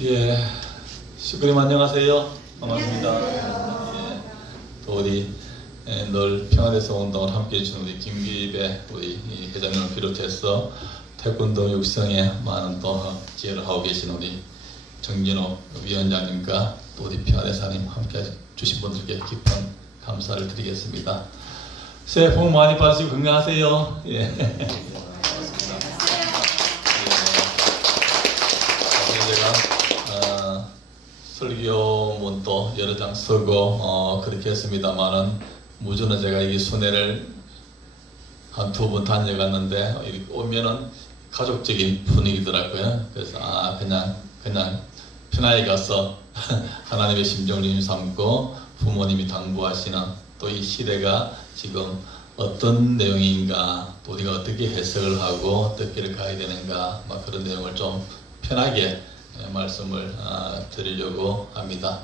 예, 시크님 안녕하세요. 반갑습니다. 예, 또 우리 늘 평화대서 운동을 함께 해주는 우리 김기배 우리 회장님을 비롯해서 태권도 육성에 많은 또 기여를 하고 계신 우리 정진호 위원장님과 또 우리 평화대사님 함께 해주신 분들께 깊은 감사를 드리겠습니다. 새해 복 많이 받으시고 건강하세요. 예. 설교문도 여러 장 쓰고 그렇게 했습니다만은 무주는 제가 이 순회를 한 두 번 다녀갔는데 이렇게 오면은 가족적인 분위기더라고요. 그래서 그냥 편하게 가서 하나님의 심정을 삼고 부모님이 당부하시는 또 이 시대가 지금 어떤 내용인가, 또 우리가 어떻게 해석을 하고 어떻게 가야 되는가, 그런 내용을 좀 편하게 말씀을 드리려고 합니다.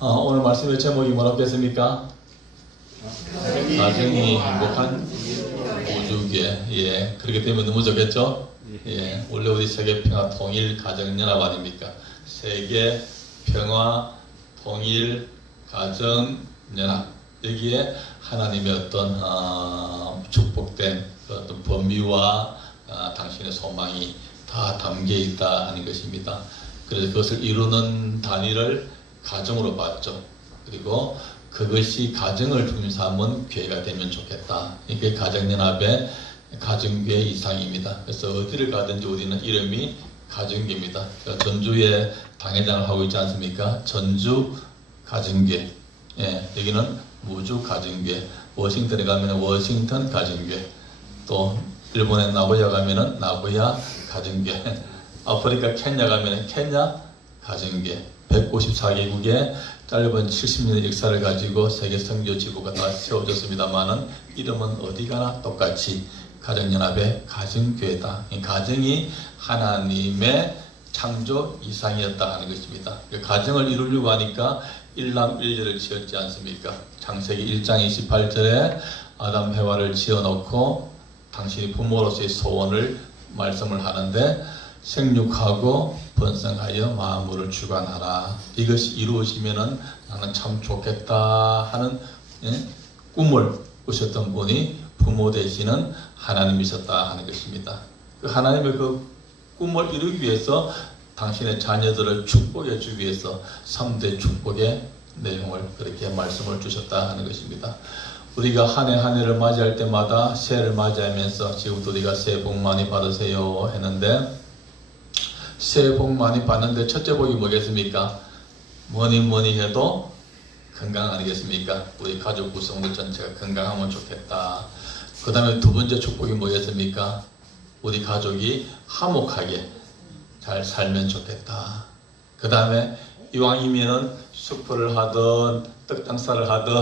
오늘 말씀의 제목이 뭐라겠습니까? 가정이 행복한 우주계. 예, 그렇기 때문에 너무 좋겠죠? 예, 원래 우리 세계 평화 통일 가정연합 아닙니까? 세계 평화 통일 가정연합. 여기에 하나님의 어떤 축복된 어떤 범위와 당신의 소망이 다 담겨 있다 하는 것입니다. 그래서 그것을 이루는 단위를 가정으로 봤죠. 그리고 그것이 가정을 중심 삼은 교회가 되면 좋겠다. 이게 가정연합의 가정교회 이상입니다. 그래서 어디를 가든지 우리는 이름이 가정교회입니다. 전주에 당회장을 하고 있지 않습니까? 전주 가정교회. 예, 여기는 무주 가정교회. 워싱턴에 가면 워싱턴 가정교회. 또 일본에 나고야 가면은 나고야 가정교회, 아프리카 케냐 가면은 케냐 가정교회. 194개국의 짧은 70년의 역사를 가지고 세계 선교 지구가 다 세워졌습니다만은 이름은 어디 가나 똑같이 가정연합의 가정교회다. 이 가정이 하나님의 창조 이상이었다 하는 것입니다. 가정을 이루려고 하니까 일남일녀를 지었지 않습니까? 창세기 1장 28절에 아담 해와를 지어놓고 당신이 부모로서의 소원을 말씀을 하는데 생육하고 번성하여 만물을 주관하라. 이것이 이루어지면은 나는 참 좋겠다 하는 꿈을 꾸셨던 분이 부모 되시는 하나님이셨다 하는 것입니다. 그 하나님의 그 꿈을 이루기 위해서 당신의 자녀들을 축복해 주기 위해서 3대 축복의 내용을 그렇게 말씀을 주셨다 하는 것입니다. 우리가 한 해 한 해를 맞이할 때마다 새해를 맞이하면서 지금부터 우리가 새해 복 많이 받으세요 했는데, 새해 복 많이 받는데 첫째 복이 뭐겠습니까? 뭐니 해도 건강 아니겠습니까? 우리 가족 구성들 전체가 건강하면 좋겠다. 그 다음에 두 번째 축복이 뭐겠습니까? 우리 가족이 화목하게 잘 살면 좋겠다. 그 다음에 이왕이면은 수포를 하든 떡장사를 하든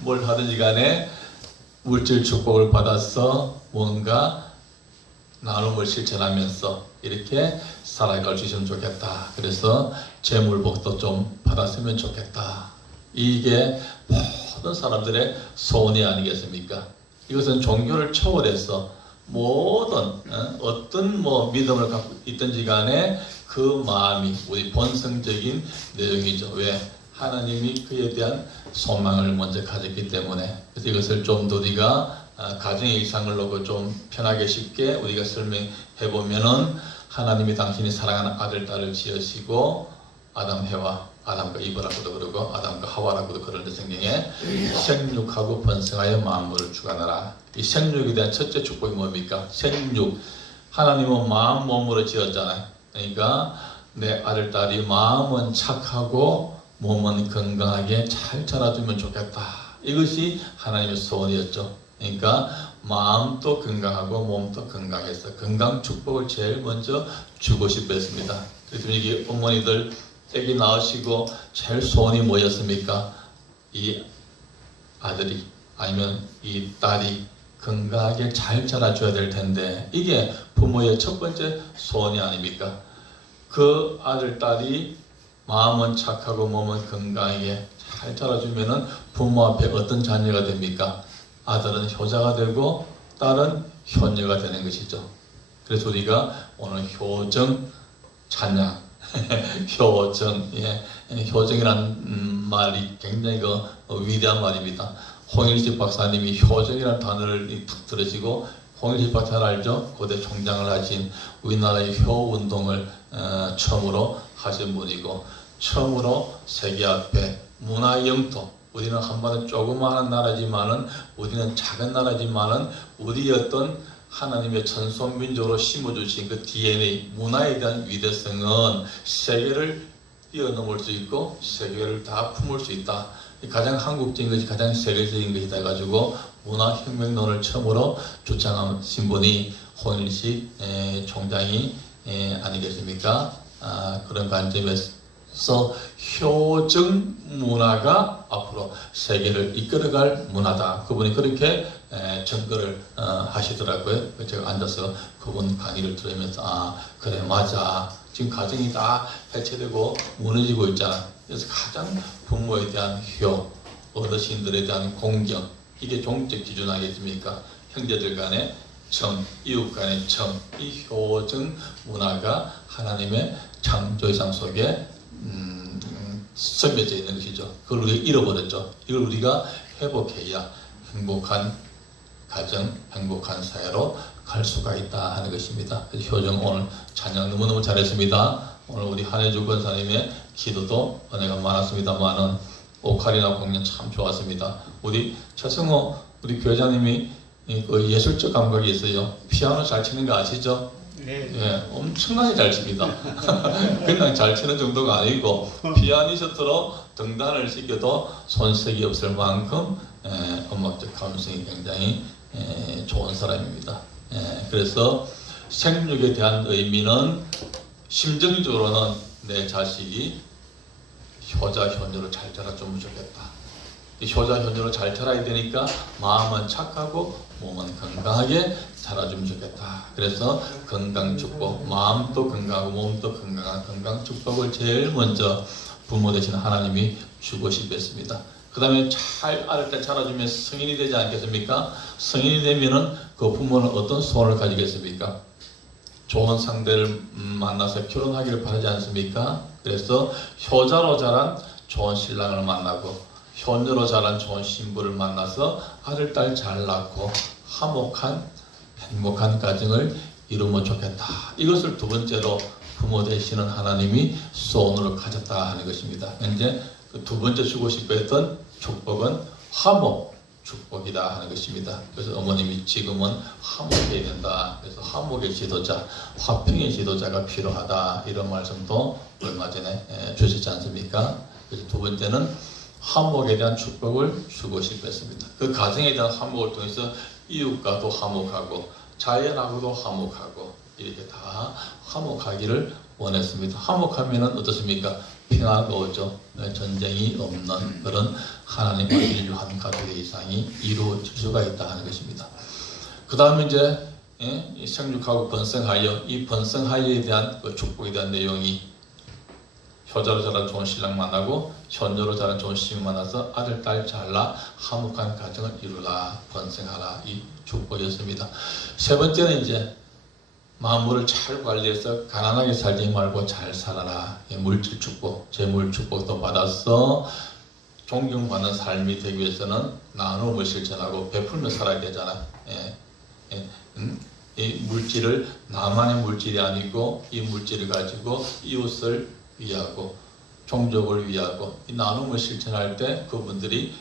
뭘 하든지 간에 물질 축복을 받아서 뭔가 나눔을 실천하면서 이렇게 살아갈 수 있으면 좋겠다. 그래서 재물복도 좀 받았으면 좋겠다. 이게 모든 사람들의 소원이 아니겠습니까? 이것은 종교를 초월해서 모든 어떤 믿음을 갖고 있든지 간에 그 마음이 우리 본성적인 내용이죠. 왜? 하나님이 그에 대한 소망을 먼저 가졌기 때문에. 그래서 이것을 좀 더 우리가 가정의 일상을 놓고 좀 편하게 쉽게 우리가 설명해 보면은, 하나님이 당신이 사랑하는 아들 딸을 지으시고 아담 해와, 아담과 이브라고도 그러고 아담과 하와라고도 그러는데 성경에 생육하고 번성하여 만물을 주관하라. 이 생육에 대한 첫째 축복이 뭡니까? 생육. 하나님은 마음 몸으로 지었잖아요. 그러니까 내 아들 딸이 마음은 착하고 몸은 건강하게 잘 자라주면 좋겠다. 이것이 하나님의 소원이었죠. 그러니까 마음도 건강하고 몸도 건강해서 건강 축복을 제일 먼저 주고 싶어 했습니다. 그래서 이게 어머니들 애기 낳으시고 제일 소원이 뭐였습니까? 이 아들이 아니면 이 딸이 건강하게 잘 자라줘야 될 텐데, 이게 부모의 첫 번째 소원이 아닙니까? 그 아들 딸이 마음은 착하고 몸은 건강하게 잘 자라주면은 부모 앞에 어떤 자녀가 됩니까? 아들은 효자가 되고 딸은 효녀가 되는 것이죠. 그래서 우리가 오늘 효정 찬양 효정, 효정이라는 말이 굉장히 위대한 말입니다. 홍일식 박사님이 효정이라는 단어를 탁 들으시고, 홍일식 박사를 알죠? 고대 총장을 하신 우리나라의 효운동을 처음으로 하신 분이고, 처음으로 세계 앞에 문화 영토, 우리는 한반도 조그마한 나라지만은, 우리는 작은 나라지만은, 우리의 어떤 하나님의 전손민족으로 심어주신 그 DNA, 문화에 대한 위대성은 세계를 뛰어넘을 수 있고 세계를 다 품을 수 있다. 가장 한국적인 것이 가장 세계적인 것이다 해가지고 문화혁명론을 처음으로 주창하신 분이 홍일식 총장이 아니겠습니까? 그런 관점에서 효정 문화가 앞으로 세계를 이끌어갈 문화다. 그분이 그렇게 전거를 하시더라고요. 제가 앉아서 그분 강의를 들으면서 그래 맞아. 지금 가정이 다 해체되고 무너지고 있잖아. 그래서 가장 부모에 대한 효, 어르신들에 대한 공경, 이게 종적 기준 아니겠습니까? 형제들 간의 정, 이웃 간의 정, 이 효정 문화가 하나님의 창조의상 속에 섬겨져 있는 것이죠. 그걸 우리가 잃어버렸죠. 이걸 우리가 회복해야 행복한 가정, 행복한 사회로 갈 수가 있다 하는 것입니다. 그래서 효정 오늘 찬양 너무너무 잘했습니다. 오늘 우리 한혜주 권사님의 기도도 은혜가 많았습니다만은 오카리나 공연 참 좋았습니다. 우리 최승호 우리 교회장님이 그 예술적 감각이 있어요. 피아노 잘 치는 거 아시죠? 네, 엄청나게 잘 칩니다. 그냥 잘 치는 정도가 아니고 피아니스트로 등단을 시켜도 손색이 없을 만큼 음악적 감성이 굉장히 좋은 사람입니다. 그래서 생육에 대한 의미는 심정적으로는 내 자식이 효자 효녀로 잘 자라주면 좋겠다. 효자 효녀로 잘 자라야 되니까 마음은 착하고 몸은 건강하게 자라주면 좋겠다. 그래서 건강 축복, 마음도 건강하고 몸도 건강한 건강 축복을 제일 먼저 부모 되신 하나님이 주고 싶었습니다. 그 다음에 잘 어릴 때 자라주면 성인이 되지 않겠습니까? 성인이 되면은 그 부모는 어떤 소원을 가지겠습니까? 좋은 상대를 만나서 결혼하기를 바라지 않습니까? 그래서 효자로 자란 좋은 신랑을 만나고 효녀로 자란 좋은 신부를 만나서 아들, 딸 잘 낳고 화목한 행복한 가정을 이루면 좋겠다. 이것을 두 번째로 부모 되시는 하나님이 소원으로 가졌다 하는 것입니다. 이제 그 두 번째 주고 싶어 했던 축복은 화목 축복이다 하는 것입니다. 그래서 어머님이 지금은 화목해야 된다. 그래서 화목의 지도자, 화평의 지도자가 필요하다. 이런 말씀도 얼마 전에 주셨지 않습니까? 그래서 두 번째는 화목에 대한 축복을 주고 싶었습니다. 그 가정에 대한 화목을 통해서 이웃과도 화목하고 자연하고도 화목하고 이렇게 다 화목하기를 원했습니다. 화목하면 어떻습니까? 평화가 오죠. 전쟁이 없는 그런 하나님과 인류한 가족의 이상이 이루어질 수가 있다 하는 것입니다. 그 다음에 이제 생육하고 번성하여, 이 번성하여에 대한 그 축복에 대한 내용이 효자로 자란 좋은 신랑 만나고 효녀로 자란 좋은 신부 만나서 아들, 딸 잘나 화목한 가정을 이루라, 번성하라, 이 축복이었습니다. 세 번째는 이제 만물을 잘 관리해서 가난하게 살지 말고 잘 살아라. 물질 축복, 재물 축복도 받아서 존경받는 삶이 되기 위해서는 나눔을 실천하고 베풀며 살아야 되잖아. 이 물질을 나만의 물질이 아니고 이 물질을 가지고 이웃을 위하고 종족을 위하고 이 나눔을 실천할 때 그분들이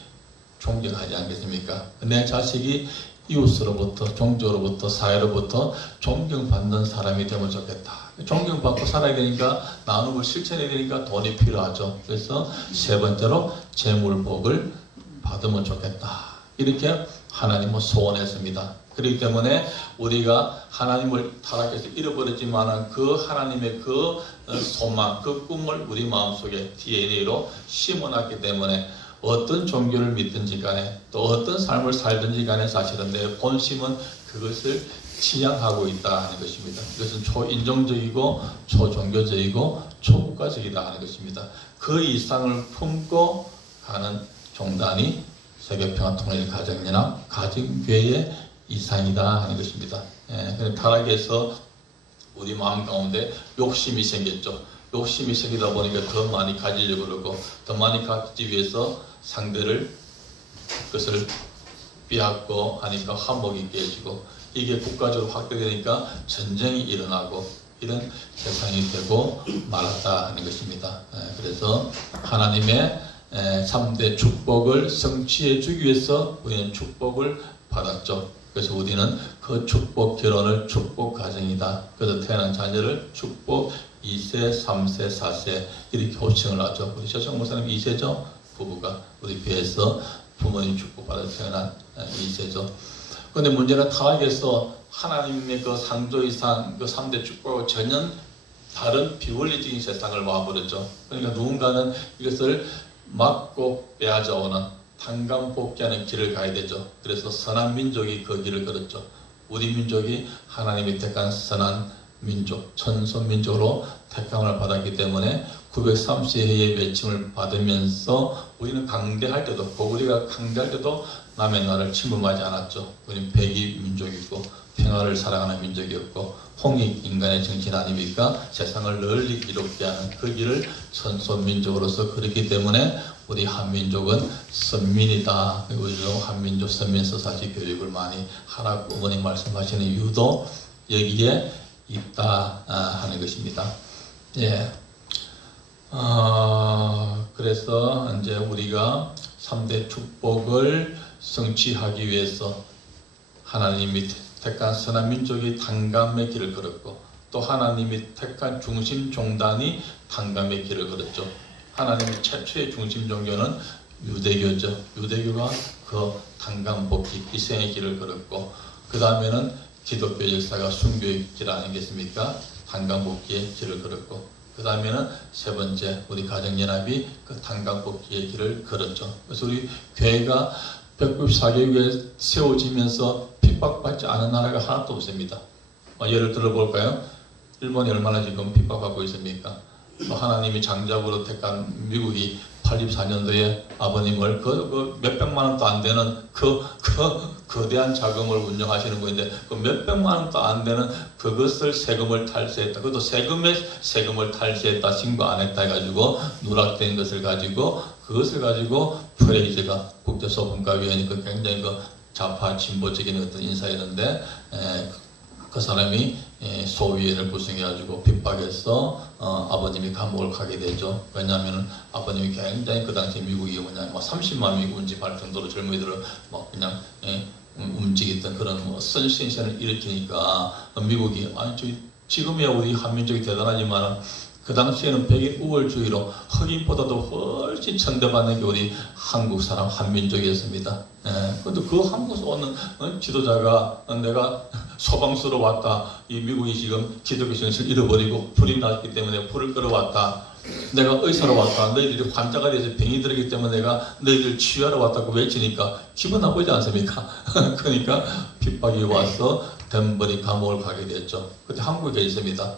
존경하지 않겠습니까? 내 자식이 이웃으로부터, 종족으로부터, 사회로부터 존경받는 사람이 되면 좋겠다. 존경받고 살아야 되니까 나눔을 실천해야 되니까 돈이 필요하죠. 그래서 세 번째로 재물복을 받으면 좋겠다. 이렇게 하나님은 소원했습니다. 그렇기 때문에 우리가 하나님을 타락해서 잃어버렸지만 그 하나님의 그 소망, 그 꿈을 우리 마음속에 DNA로 심어놨기 때문에 어떤 종교를 믿든지 간에 또 어떤 삶을 살든지 간에 사실은 내 본심은 그것을 지향하고 있다 하는 것입니다. 이것은 초인종적이고 초종교적이고 초국가적이다 하는 것입니다. 그 이상을 품고 가는 종단이 세계평화통일가정연합 가정교회의 이상이다 하는 것입니다. 타락해서 우리 마음 가운데 욕심이 생겼죠. 욕심이 생기다 보니까 더 많이 가지려고 그러고, 더 많이 갖기 위해서 상대를 그것을 빼앗고 하니까 화목이 깨지고, 이게 국가적으로 확대되니까 전쟁이 일어나고 이런 세상이 되고 말았다 하는 것입니다. 그래서 하나님의 3대 축복을 성취해 주기 위해서 우리는 축복을 받았죠. 그래서 우리는 그 축복 결혼을 축복 가정이다. 그래서 태어난 자녀를 축복 2세, 3세, 4세 이렇게 호칭을 하죠. 우리 최성 목사님 2세죠. 부부가 우리 교회에서 부모님 축복받아 태어난 2세죠. 그런데 문제는 타락에서 하나님의 그 상조 이상 그 3대 축복과 전혀 다른 비원리적인 세상을 와버렸죠. 그러니까 누군가는 이것을 막고 빼앗아오는 탕감복귀하는 길을 가야 되죠. 그래서 선한 민족이 그 길을 걸었죠. 우리 민족이 하나님이 택한 선한 민족, 천선민족으로 택함을 받았기 때문에 930회의 외침을 받으면서 우리는 강대할 때도, 고구려가 강대할 때도 남의 나라를 침범하지 않았죠. 우리는 백이 민족이고 평화를 사랑하는 민족이었고 홍익 인간의 정신 아닙니까? 세상을 널리 이롭게 하는 그 길을 천선민족으로서 걸었기 때문에 우리 한민족은 선민이다. 우리도 한민족 선민서사시 교육을 많이 하라고 어머니 말씀하시는 이유도 여기에 있다 하는 것입니다. 예. 그래서 이제 우리가 3대 축복을 성취하기 위해서 하나님이 택한 선한 민족이 탕감의 길을 걸었고, 또 하나님이 택한 중심 종단이 탕감의 길을 걸었죠. 하나님의 최초의 중심 종교는 유대교죠. 유대교가 그 탕감복귀 희생의 길을 걸었고, 그 다음에는 기독교 역사가 순교의 길 아니겠습니까? 탕감복귀의 길을 걸었고, 그 다음에는 세 번째 우리 가정연합이 그 탕감복귀의 길을 걸었죠. 그래서 우리 교회가 194개국에 세워지면서 핍박받지 않은 나라가 하나도 없습니다. 예를 들어볼까요? 일본이 얼마나 지금 핍박받고 있습니까? 하나님이 장작으로 택한 미국이 84년도에 아버님을 그 몇백만 원도 안 되는 그 거대한 자금을 운영하시는 건데, 그 몇백만 원도 안 되는 그것을 세금을 탈세했다. 그것도 세금을 탈세했다, 신고 안 했다 해가지고 누락된 것을 가지고, 그것을 가지고 프레이즈가 국제소금가위원회 그 굉장히 그 좌파 진보적인 어떤 인사였는데, 그 사람이 소위원을 구성해가지고 핍박해서 아버님이 감옥을 가게 되죠. 왜냐하면 아버님이 굉장히 그 당시 미국이 뭐냐 30만 명이 운집할 정도로 젊은이들을 막 그냥 움직였던 그런 뭐 선신선을 일으키니까 미국이 아니 지금이야 우리 한민족이 대단하지만 그 당시에는 백인 우월주의로 흑인보다도 훨씬 천대받는 게 우리 한국 사람 한민족이었습니다. 그런데 그 한국에서 오는 지도자가 내가 소방수로 왔다. 이 미국이 지금 기독교 정신을 잃어버리고 불이 났기 때문에 불을 끌어왔다. 내가 의사로 왔다. 너희들이 환자가 돼서 병이 들었기 때문에 내가 너희들 치유하러 왔다고 외치니까 기분 나쁘지 않습니까? 그러니까 핍박이 와서 덴버리 감옥을 가게 됐죠. 그때 한국에 있습니다.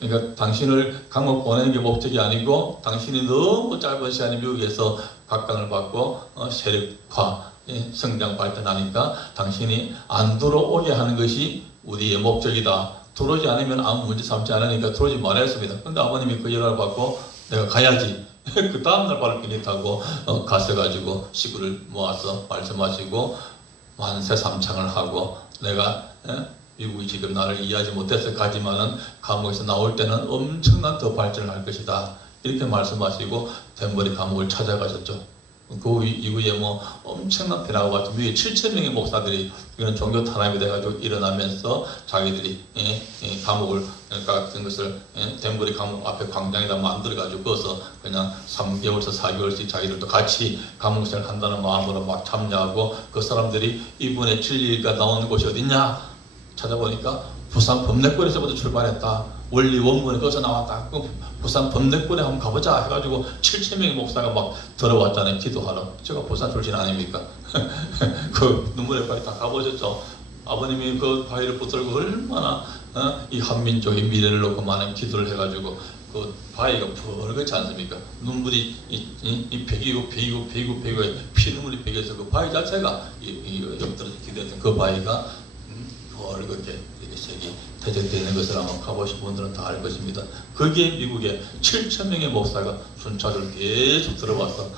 그러니까 당신을 감옥 보내는 게 목적이 아니고 당신이 너무 짧은 시간에 미국에서 각광을 받고 세력화, 성장 발전하니까 당신이 안 들어오게 하는 것이 우리의 목적이다. 들어오지 않으면 아무 문제 삼지 않으니까 들어오지 말아야 했습니다. 그런데 아버님이 그 연락을 받고 내가 가야지. 그 다음날 바로 비행기 타고 가셔가지고 식구를 모아서 말씀하시고 만세 삼창을 하고 내가 미국이 지금 나를 이해하지 못해서 가지만은 감옥에서 나올 때는 엄청난 더 발전을 할 것이다. 이렇게 말씀하시고 덴버리 감옥을 찾아가셨죠. 그 이후에 뭐 엄청난 변화가 왔죠. 미국에 7,000명의 목사들이 이런 종교 탄압이 돼가지고 일어나면서 자기들이 감옥을 같은 것을 덴버리 감옥 앞에 광장에다 만들어가지고 거기서 그냥 3개월에서 4개월씩 자기들도 같이 감옥생활 한다는 마음으로 막 참여하고 그 사람들이 이분의 진리가 나오는 곳이 어딨냐? 찾아보니까 부산 범내권에서부터 출발했다. 원리 원문에 거기서 나왔다. 부산 범내권에 한번 가보자 해가지고 7,000명의 목사가 막 들어왔잖아요. 기도하러. 제가 부산 출신 아닙니까? 그 눈물의 바위 다 가보셨죠. 아버님이 그 바위를 붙들고 얼마나 이 한민족의 미래를 놓고 많은 기도를 해가지고 그 바위가 붉었지 않습니까? 눈물이 이 배기고 피눈물이 배겨서 그 바위 자체가 옆들어서 기도했던 그 바위가 헐겁게 이렇게 색이 대적되어 있는 것을 아마 가보신 분들은 다 알 것입니다. 거기에 미국에 7,000명의 목사가 순찰을 계속 들어와서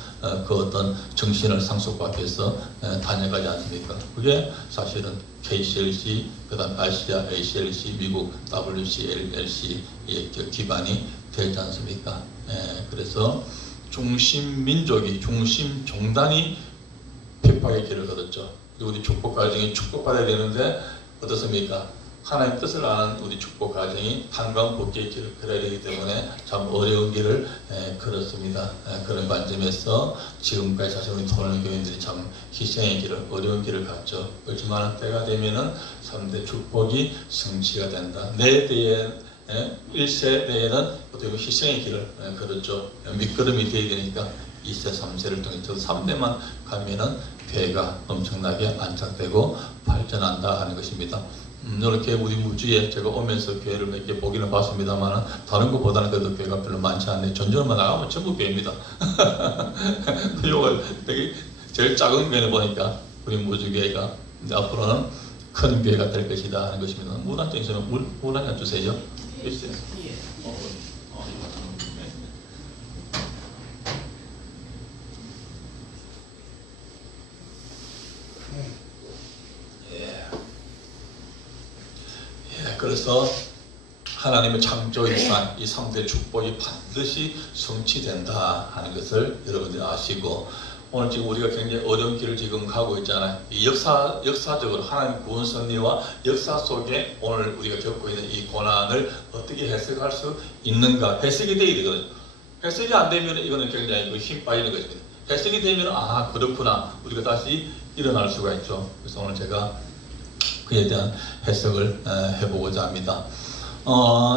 그 어떤 정신을 상속받기 위해서 다녀가지 않습니까? 그게 사실은 KCLC, 그 다음 아시아 ACLC, 미국 WCLC의 기반이 되지 않습니까? 그래서 중심민족이, 중심종단이 핍박의 길을 걸었죠. 우리 축복 가정이 축복받아야 되는데 어떻습니까? 하나님 뜻을 아는 우리 축복 가정이 한강 복귀의 길을 걸어야 되기 때문에 참 어려운 길을 걸었습니다. 그런 관점에서 지금까지 사실 우리 토론 교인들이 참 희생의 길을, 어려운 길을 갔죠. 그렇지만 때가 되면은 3대 축복이 성취가 된다. 내 대에 1세대에는 어떻게 보면 희생의 길을 걸었죠. 밑거름이 되어야 되니까 2세, 3세를 통해서 3대만 가면은 교회가 엄청나게 안착되고 발전한다 하는 것입니다. 이렇게 우리 우주에 제가 오면서 교회를 몇 개 보기는 봤습니다만 다른 것보다는 그래도 교회가 별로 많지 않네. 전주만 나가면 전부 교회입니다. 요거 되게 제일 작은 교회를 보니까 우리 우주교회가 근데 앞으로는 큰 교회가 될 것이다 하는 것입니다. 물 한 잔 있으면 물 한 잔 주세요. 있어요. 그래서 하나님의 창조이상 이 3대 축복이 반드시 성취된다 하는 것을 여러분들이 아시고 오늘 지금 우리가 굉장히 어려운 길을 지금 가고 있잖아요. 이 역사적으로 하나님 구원 섭리와 역사 속에 오늘 우리가 겪고 있는 이 고난을 어떻게 해석할 수 있는가 해석이 되어야 되거든요. 해석이 안 되면 이거는 굉장히 힘 빠지는 것입니다. 해석이 되면 아 그렇구나 우리가 다시 일어날 수가 있죠. 그래서 오늘 제가 그에 대한 해석을 해보고자 합니다.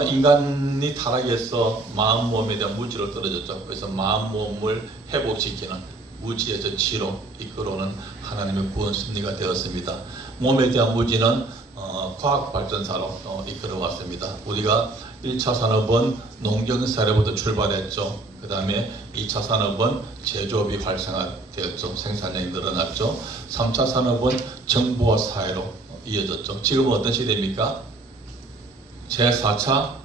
인간이 타락해서 마음 몸에 대한 무지로 떨어졌죠. 그래서 마음 몸을 회복시키는 무지에서 지로 이끌어오는 하나님의 구원 섭리가 되었습니다. 몸에 대한 무지는 과학 발전사로 이끌어 왔습니다. 우리가 1차 산업은 농경 사회로부터 출발했죠. 그 다음에 2차 산업은 제조업이 활성화되었죠. 생산량이 늘어났죠. 3차 산업은 정보화 사회로 이어졌죠. 지금은 어떤 시대입니까? 제4차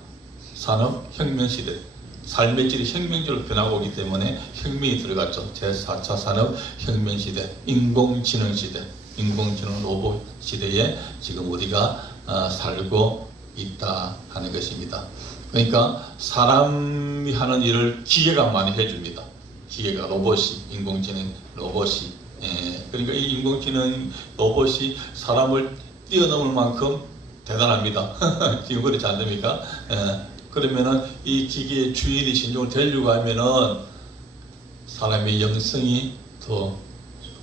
산업혁명시대. 삶의 질이 혁명적으로 변하고 오기 때문에 혁명이 들어갔죠. 제4차 산업혁명시대. 인공지능시대. 인공지능 로봇 시대에 지금 우리가 살고 있다 하는 것입니다. 그러니까 사람이 하는 일을 기계가 많이 해줍니다. 기계가 로봇이, 인공지능 로봇이. 그러니까 이 인공지능 로봇이 사람을 뛰어넘을 만큼 대단합니다. 지금 그렇지 않습니까? 그러면은 이 기계의 주인이 진정을 되려고 하면은 사람의 영성이 더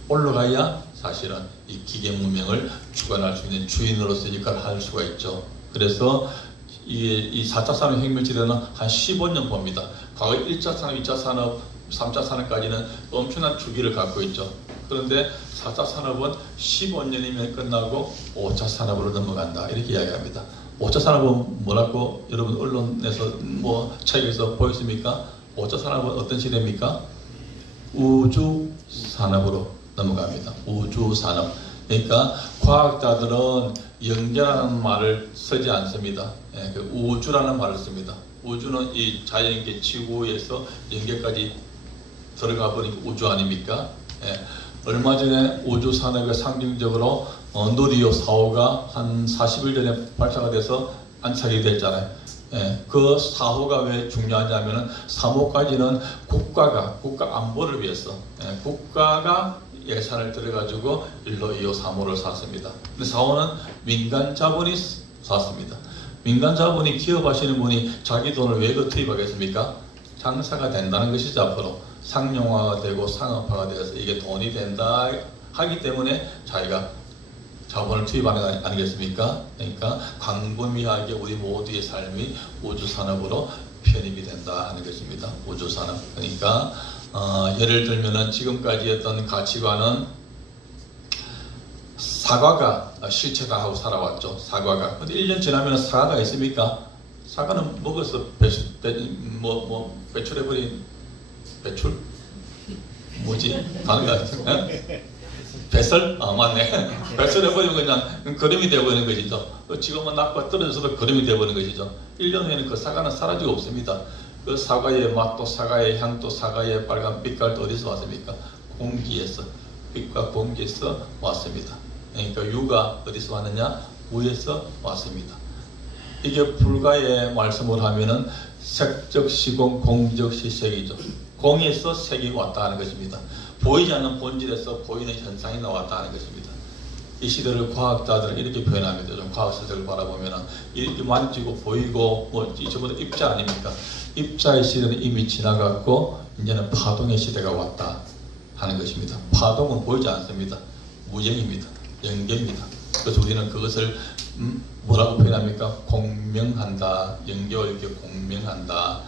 올라가야 사실은 이 기계 문명을 주관할 수 있는 주인으로서 역할을 할 수가 있죠. 그래서 이 4차 산업혁명 시대는 한 15년 봅니다. 과거 1차 산업, 2차 산업, 3차 산업까지는 엄청난 주기를 갖고 있죠. 그런데 4차 산업은 15년이면 끝나고 5차 산업으로 넘어간다 이렇게 이야기합니다. 5차 산업은 뭐라고 여러분 언론에서 뭐 책에서 보였습니까? 5차 산업은 어떤 시대입니까? 우주 산업으로 넘어갑니다. 우주 산업. 그러니까 과학자들은 영계라는 말을 쓰지 않습니다. 그 우주라는 말을 씁니다. 우주는 이 자연계 지구에서 영계까지 들어가 버린 우주 아닙니까? 얼마 전에 우주 산업의 상징적으로 누리호 4호가 한 40일 전에 발사가 돼서 안착이 됐잖아요. 그 4호가 왜 중요하냐면은 3호까지는 국가 안보를 위해서 국가가 예산을 들여가지고 1호, 2호, 3호를 샀습니다. 근데 4호는 민간 자본이 샀습니다. 민간 자본이 기업하시는 분이 자기 돈을 왜 그 투입하겠습니까? 장사가 된다는 것이죠. 앞으로 상용화가 되고 상업화가 되어서 이게 돈이 된다 하기 때문에 자기가 자본을 투입하는 거 아니겠습니까? 그러니까 광범위하게 우리 모두의 삶이 우주산업으로 편입이 된다 하는 것입니다. 우주산업. 그러니까 예를 들면은 지금까지 했던 가치관은 사과가 실체다 하고 살아왔죠. 사과가. 근데 1년 지나면 사과가 있습니까? 사과는 먹어서 배출해버린 배출? 뭐지? 다른 거 같아요. 배설? 맞네. 배설해버리면 그냥 그림이 되어버리는 것이죠. 지금은 낙과 떨어져서도 그림이 되어버리는 것이죠. 1년 후에는 그 사과는 사라지고 없습니다. 그 사과의 맛도, 사과의 향도, 사과의 빨간 빛깔도 어디서 왔습니까? 공기에서, 빛과 공기에서 왔습니다. 그러니까 유가 어디서 왔느냐? 무에서 왔습니다. 이게 불가의 말씀을 하면은 색적 시공, 공적 시색이죠. 공에서 색이 왔다 하는 것입니다. 보이지 않는 본질에서 보이는 현상이 나왔다 하는 것입니다. 이 시대를 과학자들은 이렇게 표현합니다. 좀 과학 시대를 바라보면은 이렇게 만지고 보이고 뭐 저보다 입자 아닙니까? 입자의 시대는 이미 지나갔고 이제는 파동의 시대가 왔다 하는 것입니다. 파동은 보이지 않습니다. 무형입니다. 영계입니다. 그래서 우리는 그것을 뭐라고 표현합니까? 공명한다. 영계와 이렇게 공명한다.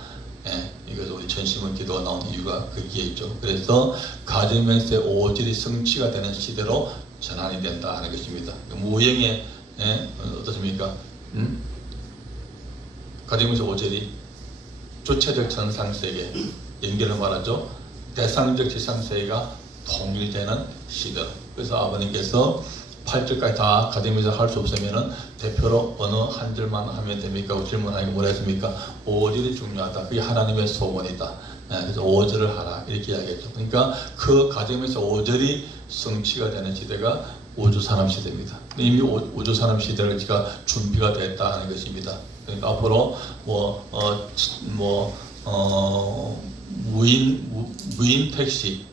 예, 이것은 우리 전심원 기도가 나온 이유가 거기에 있죠. 그래서 가정명세 오절이 성취가 되는 시대로 전환이 된다 하는 것입니다. 무형의 어떻습니까? 가정명세 오절이 주체적 천상세계 연결을 말하죠. 대상적 지상세계가 통일되는 시대로. 그래서 아버님께서 8절까지 다 가정명세 할 수 없으면은 대표로 어느 한 절만 하면 됩니까? 질문하니까 뭐라 했습니까? 5절이 중요하다. 그게 하나님의 소원이다. 그래서 5절을 하라. 이렇게 이야기했죠. 그러니까 그 가정명세 5절이 성취가 되는 시대가 우주산업 시대입니다. 이미 우주산업 시대를 제가 준비가 됐다 하는 것입니다. 그러니까 앞으로 무인 택시,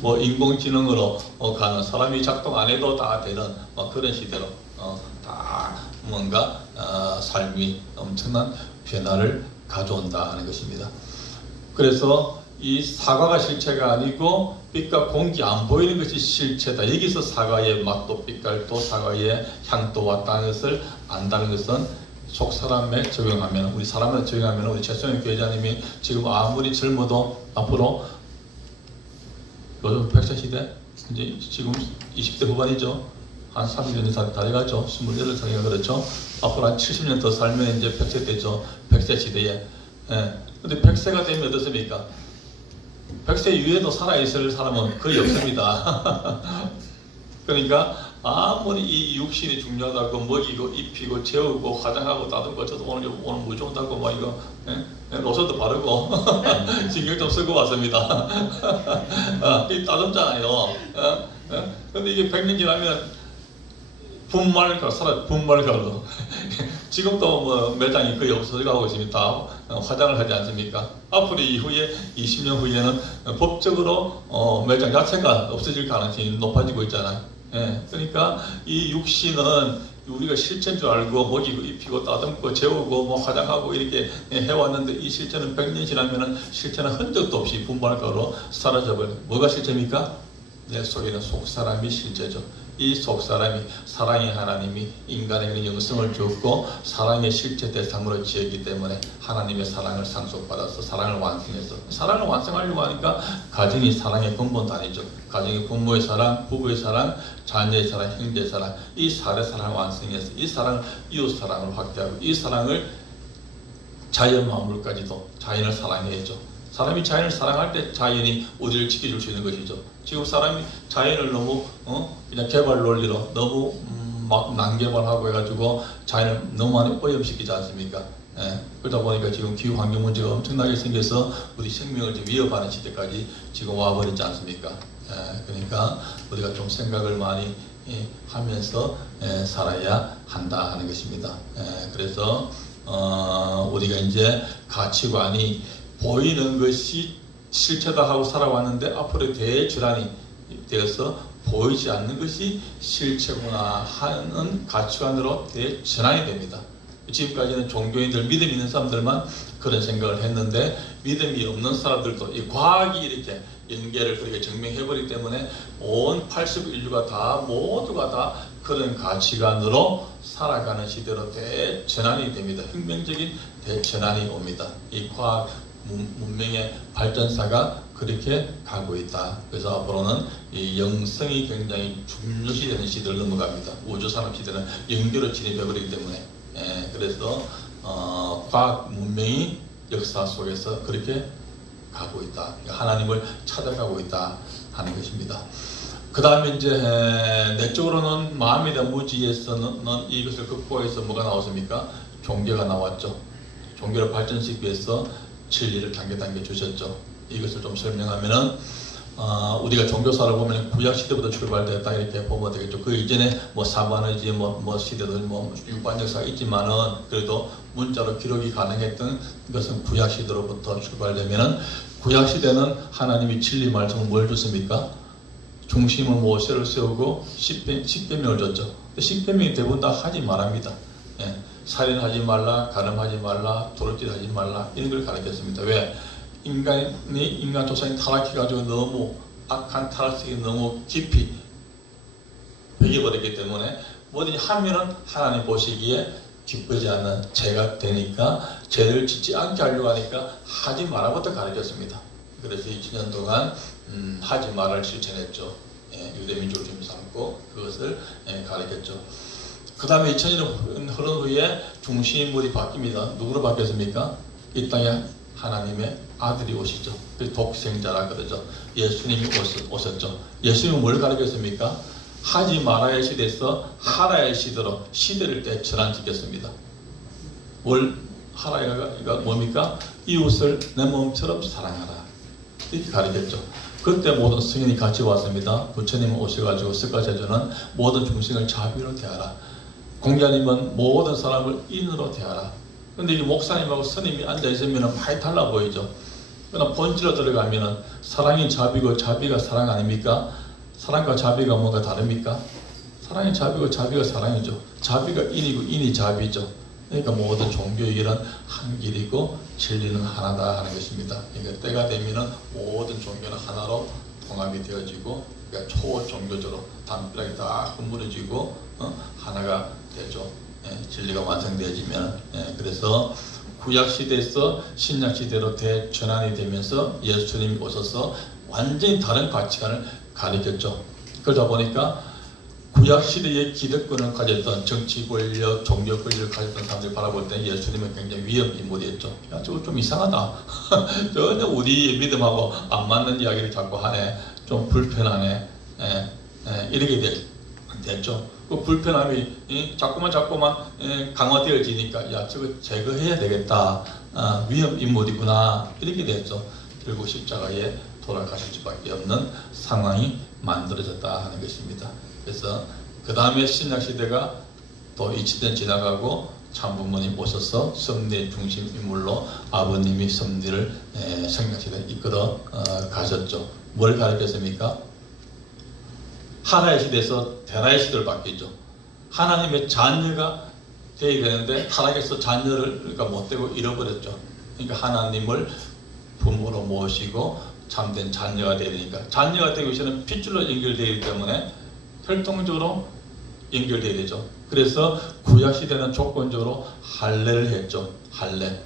뭐 인공지능으로 가는 사람이 작동 안 해도 다 되는 그런 시대로 다 뭔가 삶이 엄청난 변화를 가져온다 하는 것입니다. 그래서 이 사과가 실체가 아니고 빛과 공기 안 보이는 것이 실체다. 여기서 사과의 맛도 빛깔도 사과의 향도 왔다는 것을 안다는 것은 속 사람에 적용하면, 우리 사람에 적용하면 우리 최성현 교회자님이 지금 아무리 젊어도 앞으로 요즘 100세 시대, 이제 지금 20대 후반이죠. 한 30년 이상 다 돼가죠. 28살이가 그렇죠. 앞으로 한 70년 더 살면 이제 100세 되죠. 100세 시대에. 근데 100세가 되면 어떻습니까? 100세 이후에도 살아있을 사람은 거의 없습니다. 그러니까 아무리 이 육신이 중요하다고 먹이고 입히고 재우고 화장하고 다듬고 저도 오늘 뭐 좋다고 막 이거 로션도 바르고 신경 좀 쓰고 왔습니다. 이 다듬잖아요. 근데 이게 100년 지나면 분말가로 지금도 뭐 매장이 거의 없어져가고 있습니다. 화장을 하지 않습니까? 앞으로 이후에 20년 후에는 법적으로 매장 자체가 없어질 가능성이 높아지고 있잖아요. 그러니까 이 육신은 우리가 실체인 줄 알고 먹이고 입히고 따듬고 재우고 뭐 화장하고 이렇게 해왔는데 이 실체는 100년 지나면은 실체는 흔적도 없이 분말가로 사라져버려요. 뭐가 실체입니까? 내 속에 있는 속사람이 실체죠. 이 속사람이 사랑의 하나님이 인간에게 영성을 주었고 사랑의 실체 대상으로 지었기 때문에 하나님의 사랑을 상속받아서 사랑을 완성해서 사랑을 완성하려고 하니까 가정이 사랑의 근본단이죠. 가정이 부모의 사랑, 부부의 사랑, 자녀의 사랑, 형제의 사랑, 이 4대 사랑을 완성해서 이 사랑을 이웃 사랑을 확대하고 이 사랑을 자연 만물까지도 자연을 사랑해야죠. 사람이 자연을 사랑할 때 자연이 우리를 지켜줄 수 있는 것이죠. 지금 사람이 자연을 너무 그냥 개발 논리로 너무 막 난개발하고 해가지고 자연을 너무 많이 오염시키지 않습니까? 그러다 보니까 지금 기후 환경 문제가 엄청나게 생겨서 우리 생명을 좀 위협하는 시대까지 지금 와버리지 않습니까? 그러니까 우리가 좀 생각을 많이 하면서 살아야 한다 하는 것입니다. 그래서 우리가 이제 가치관이 보이는 것이 실체다 하고 살아왔는데 앞으로 대전환이 되어서 보이지 않는 것이 실체구나 하는 가치관으로 대전환이 됩니다. 지금까지는 종교인들, 믿음 있는 사람들만 그런 생각을 했는데 믿음이 없는 사람들도 이 과학이 이렇게 연계를 그렇게 증명해버리기 때문에 온 80인류가 다 모두가 다 그런 가치관으로 살아가는 시대로 대전환이 됩니다. 혁명적인 대전환이 옵니다. 이 과학 문명의 발전사가 그렇게 가고 있다. 그래서 앞으로는 이 영성이 굉장히 중요시되는 시대를 넘어갑니다. 우주산업 시대는 영계로 진입해버리기 때문에 그래서 과학 문명이 역사 속에서 그렇게 가고 있다. 하나님을 찾아가고 있다 하는 것입니다. 그 다음에 이제 내적으로는 마음에 대한 무지에서는 이것을 극복해서 뭐가 나왔습니까? 종교가 나왔죠. 종교를 발전시키기 위해서 진리를 단계 주셨죠. 이것을 좀 설명하면은 우리가 종교사를 보면 구약 시대부터 출발됐다 이렇게 보면 되겠죠. 그 이전에 뭐 사바느지 뭐 시대도 뭐 유관 역사가 있지만은 그래도 문자로 기록이 가능했던 것은 구약 시대로부터 출발되면은 구약 시대는 하나님이 진리 말씀을 뭘 줬습니까? 중심을 모세를 세우고 십계명을 줬죠. 십계명이 대부분 다 하지 말합니다. 예. 살인하지 말라, 간음하지 말라, 도둑질하지 말라 이런 걸 가르쳤습니다. 왜? 인간 조상이 타락해가지고 너무 악한 타락성이 너무 깊이 배겨버렸기 때문에 뭐든지 하면은 하나님 보시기에 기쁘지 않는 죄가 되니까 죄를 짓지 않게 하려고 하니까 하지 말라부터 가르쳤습니다. 그래서 2000년 동안 하지 말을 실천했죠. 예, 유대민족을 좀 삼고 그것을 가르쳤죠. 그 다음에 2000년 흐른 후에 중심물이 바뀝니다. 누구로 바뀌었습니까? 이 땅에 하나님의 아들이 오시죠. 독생자라 그러죠. 예수님이 오셨죠. 예수님은 뭘 가르쳤습니까? 하지 말아야 할 시대에서 하라야 할 시대로 시대를 전환시켰습니다. 뭘 하라가 뭡니까? 이웃을 내 몸처럼 사랑하라. 이렇게 가르쳤죠. 그때 모든 승인이 같이 왔습니다. 부처님은 오셔가지고 석가제주는 모든 중생을 자비로 대하라. 공자님은 모든 사람을 인으로 대하라. 근데 이 목사님하고 스님이 앉아있으면 많이 달라 보이죠. 그러나 본질로 들어가면은 사랑이 자비고 자비가 사랑 아닙니까? 사랑과 자비가 뭔가 다릅니까? 사랑이 자비고 자비가 사랑이죠. 자비가 인이고 인이 자비죠. 그러니까 모든 종교의 길은 한 길이고 진리는 하나다 하는 것입니다. 그러니까 때가 되면은 모든 종교는 하나로 통합이 되어지고 그러니까 초종교적으로 담벼락이 다 허물어지고 하나가 되죠. 예, 진리가 완성되어지면 그래서 구약 시대에서 신약 시대로 대전환이 되면서 예수님이 오셔서 완전히 다른 가치관을 가르쳤죠. 그러다 보니까 구약 시대의 기득권을 가졌던 정치 권력, 종교 권력을 가졌던 사람들이 바라볼 때 예수님은 굉장히 위험 인물이었죠. 야, 저거 좀 이상하다. 전혀 우리 믿음하고 안 맞는 이야기를 자꾸 하네. 좀 불편하네. 이렇게 됐죠. 그 불편함이 자꾸만 강화되어지니까 야, 저거 제거해야 되겠다. 위험 인물이구나. 이렇게 됐죠. 결국 십자가에 돌아가실 수밖에 없는 상황이 만들어졌다 하는 것입니다. 그래서 그 다음에 신약시대가 또 2000년 지나가고 참부모님 오셔서 섭리 중심 인물로 아버님이 섭리를 신약시대에 이끌어 가셨죠. 뭘 가르쳤습니까? 하나의 시대에서 대라의 시대로 바뀌죠. 하나님의 자녀가 되어야 되는데 타락해서 자녀를 그러니까 못되고 잃어버렸죠. 그러니까 하나님을 부모로 모시고 참된 자녀가 되야 되니까 자녀가 되기 위해서는 핏줄로 연결되기 때문에 혈통적으로 연결되어야 되죠. 그래서 구약시대는 조건적으로 할례를 했죠. 할례.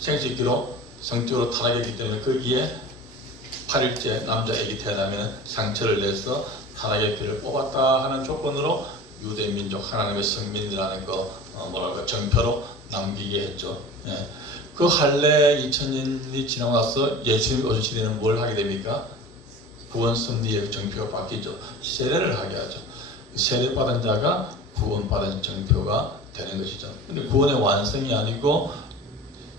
생식기로 성적으로 타락했기 때문에 거기에 8일째 남자애기 태어나면 상처를 내서 타락의 피를 뽑았다 하는 조건으로 유대민족 하나님의 성민이라는 정표로 남기게 했죠. 예. 그 할례 2000년이 지나고 나서 예수님이 오신 시대는 뭘 하게 됩니까? 구원 섭리의 정표가 바뀌죠. 세례를 하게 하죠. 세례받은 자가 구원받은 정표가 되는 것이죠. 근데 구원의 완성이 아니고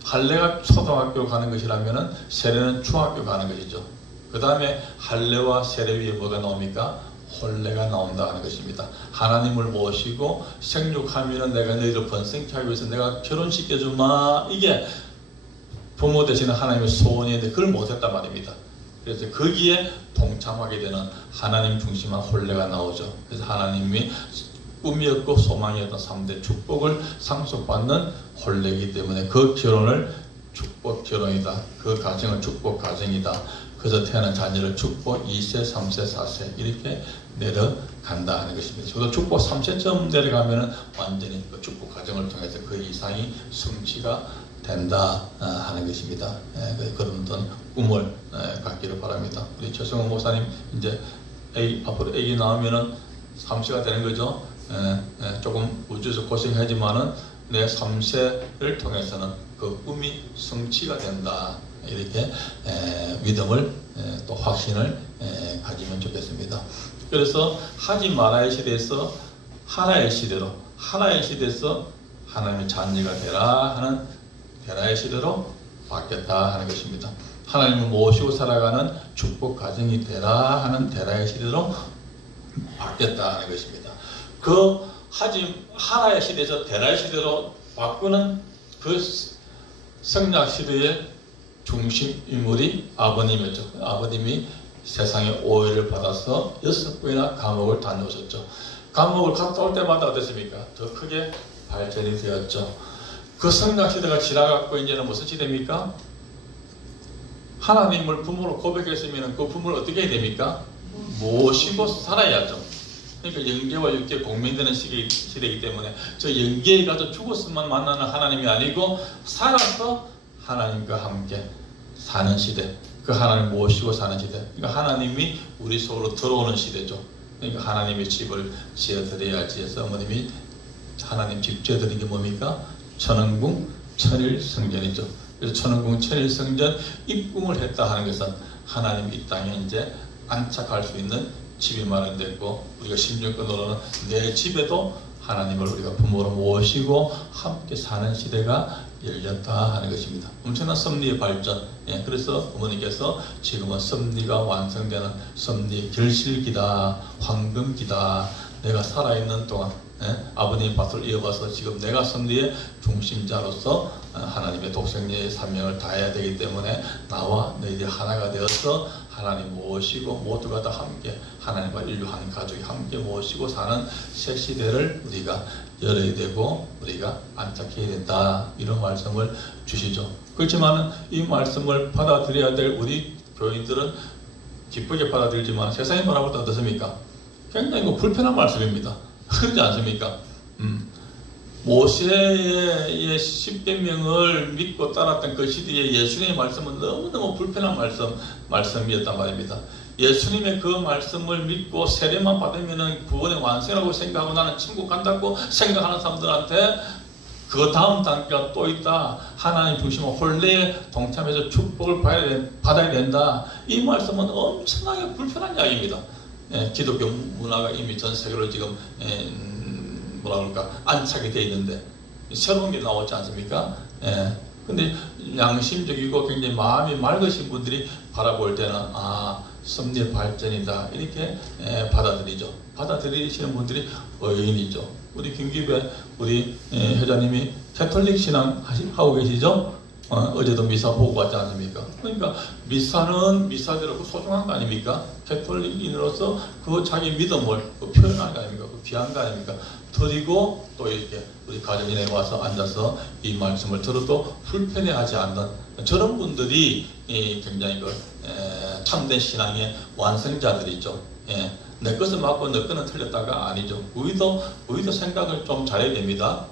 할례가 초등학교 가는 것이라면 세례는 중학교 가는 것이죠. 그 다음에 할례와 세례 위에 뭐가 나옵니까? 혼례가 나온다 하는 것입니다. 하나님을 모시고 생육하면 내가 너희를 번성케 하기 위해서 내가 결혼시켜주마. 이게 부모 되시는 하나님의 소원인데 그걸 못했단 말입니다. 그래서 거기에 동참하게 되는 하나님 중심한 혼례가 나오죠. 그래서 하나님이 꿈이었고 소망이었던 3대 축복을 상속받는 혼례이기 때문에 그 결혼을 축복 결혼이다. 그 가정은 축복 가정이다. 그래서 태어난 자녀를 축복 2세, 3세, 4세 이렇게 내려간다 하는 것입니다. 저도 축복 3세쯤 내려가면 완전히 그 축복 가정을 통해서 그 이상이 성취가 된다 하는 것입니다. 그런 어떤 꿈을 갖기를 바랍니다. 우리 최성호 목사님 이제 앞으로 애기 나오면은 3세가 되는 거죠. 조금 우주에서 고생하지만은 내 3세를 통해서는 그 꿈이 성취가 된다. 이렇게 믿음을 또 확신을 가지면 좋겠습니다. 그래서 하지 말아야 시대에서 하나의 시대로, 하나의 시대에서 하나님의 자녀가 되라 하는 베라의 시대로 바뀌었다 하는 것입니다. 하나님을 모시고 살아가는 축복 가정이 되라 하는 데라의 시대로 바뀌었다 하는 것입니다. 그 하나의 시대에서 데라의 시대로 바꾸는 그 성약 시대의 중심 인물이 아버님이었죠. 아버님이 세상에 오해를 받아서 6번이나 감옥을 다녀오셨죠. 감옥을 갔다 올 때마다 어땠습니까? 더 크게 발전이 되었죠. 그 성약 시대가 지나갔고 이제는 무슨 시대입니까? 하나님을 부모로 고백했으면 그 부모를 어떻게 해야 됩니까? 모시고 살아야죠. 그러니까 영계와 육계 공명되는 시대이기 때문에 저 영계에 가서 죽었으면 만나는 하나님이 아니고 살아서 하나님과 함께 사는 시대, 그 하나님 모시고 사는 시대, 그러니까 하나님이 우리 속으로 들어오는 시대죠. 그러니까 하나님의 집을 지어드려야지 해서 어머님이 하나님 집 지어드린 게 뭡니까? 천왕궁 천일성전이죠. 그래서 천왕궁 천일성전 입궁을 했다 하는 것은 하나님 이 땅에 이제 안착할 수 있는 집이 마련됐고, 우리가 심정권으로는 내 집에도 하나님을 우리가 부모로 모시고 함께 사는 시대가 열렸다 하는 것입니다. 엄청난 섭리의 발전. 그래서 어머니께서 지금은 섭리가 완성되는 섭리의 결실기다, 황금기다. 내가 살아있는 동안 아버님 밭을 이어가서 지금 내가 섭리의 중심자로서 하나님의 독생자의 사명을 다해야 되기 때문에 나와 너희들이 하나가 되어서 하나님 모시고 모두가 다 함께 하나님과 인류 한 가족이 함께 모시고 사는 새 시대를 우리가 열어야 되고 우리가 안착해야 된다, 이런 말씀을 주시죠. 그렇지만 이 말씀을 받아들여야 될 우리 교인들은 기쁘게 받아들이지만 세상이 뭐라고 어떻습니까? 굉장히 불편한 말씀입니다. 그렇지 않습니까? 모세의 10계명을 믿고 따랐던 그 시대에 예수님의 말씀은 너무너무 불편한 말씀이었단 말입니다. 예수님의 그 말씀을 믿고 세례만 받으면 구원의 완성이라고 생각하고 나는 천국 간다고 생각하는 사람들한테 그 다음 단계가 또 있다. 하나님 중심으로 혼례에 동참해서 축복을 받아야 된다. 이 말씀은 엄청나게 불편한 이야기입니다. 기독교 문화가 이미 전 세계로 지금 안착이 되어 있는데 새로운 게 나오지 않습니까? 근데 양심적이고 굉장히 마음이 맑으신 분들이 바라볼 때는 섭리의 발전이다, 이렇게 받아들이죠. 받아들이시는 분들이 의인이죠. 우리 김기배 우리 회장님이 캐톨릭 신앙 하고 계시죠? 어제도 미사 보고 왔지 않습니까? 그러니까 미사는 미사대로 소중한 거 아닙니까? 캐톨릭인으로서 그 자기 믿음을 표현한 거 아닙니까? 그 귀한 거 아닙니까? 드리고 또 이렇게 우리 가정인에 와서 앉아서 이 말씀을 들어도 불편해하지 않는 저런 분들이 굉장히 참된 신앙의 완성자들이죠. 내 것은 맞고 내 것은 틀렸다가 아니죠. 우리도 생각을 좀 잘해야 됩니다.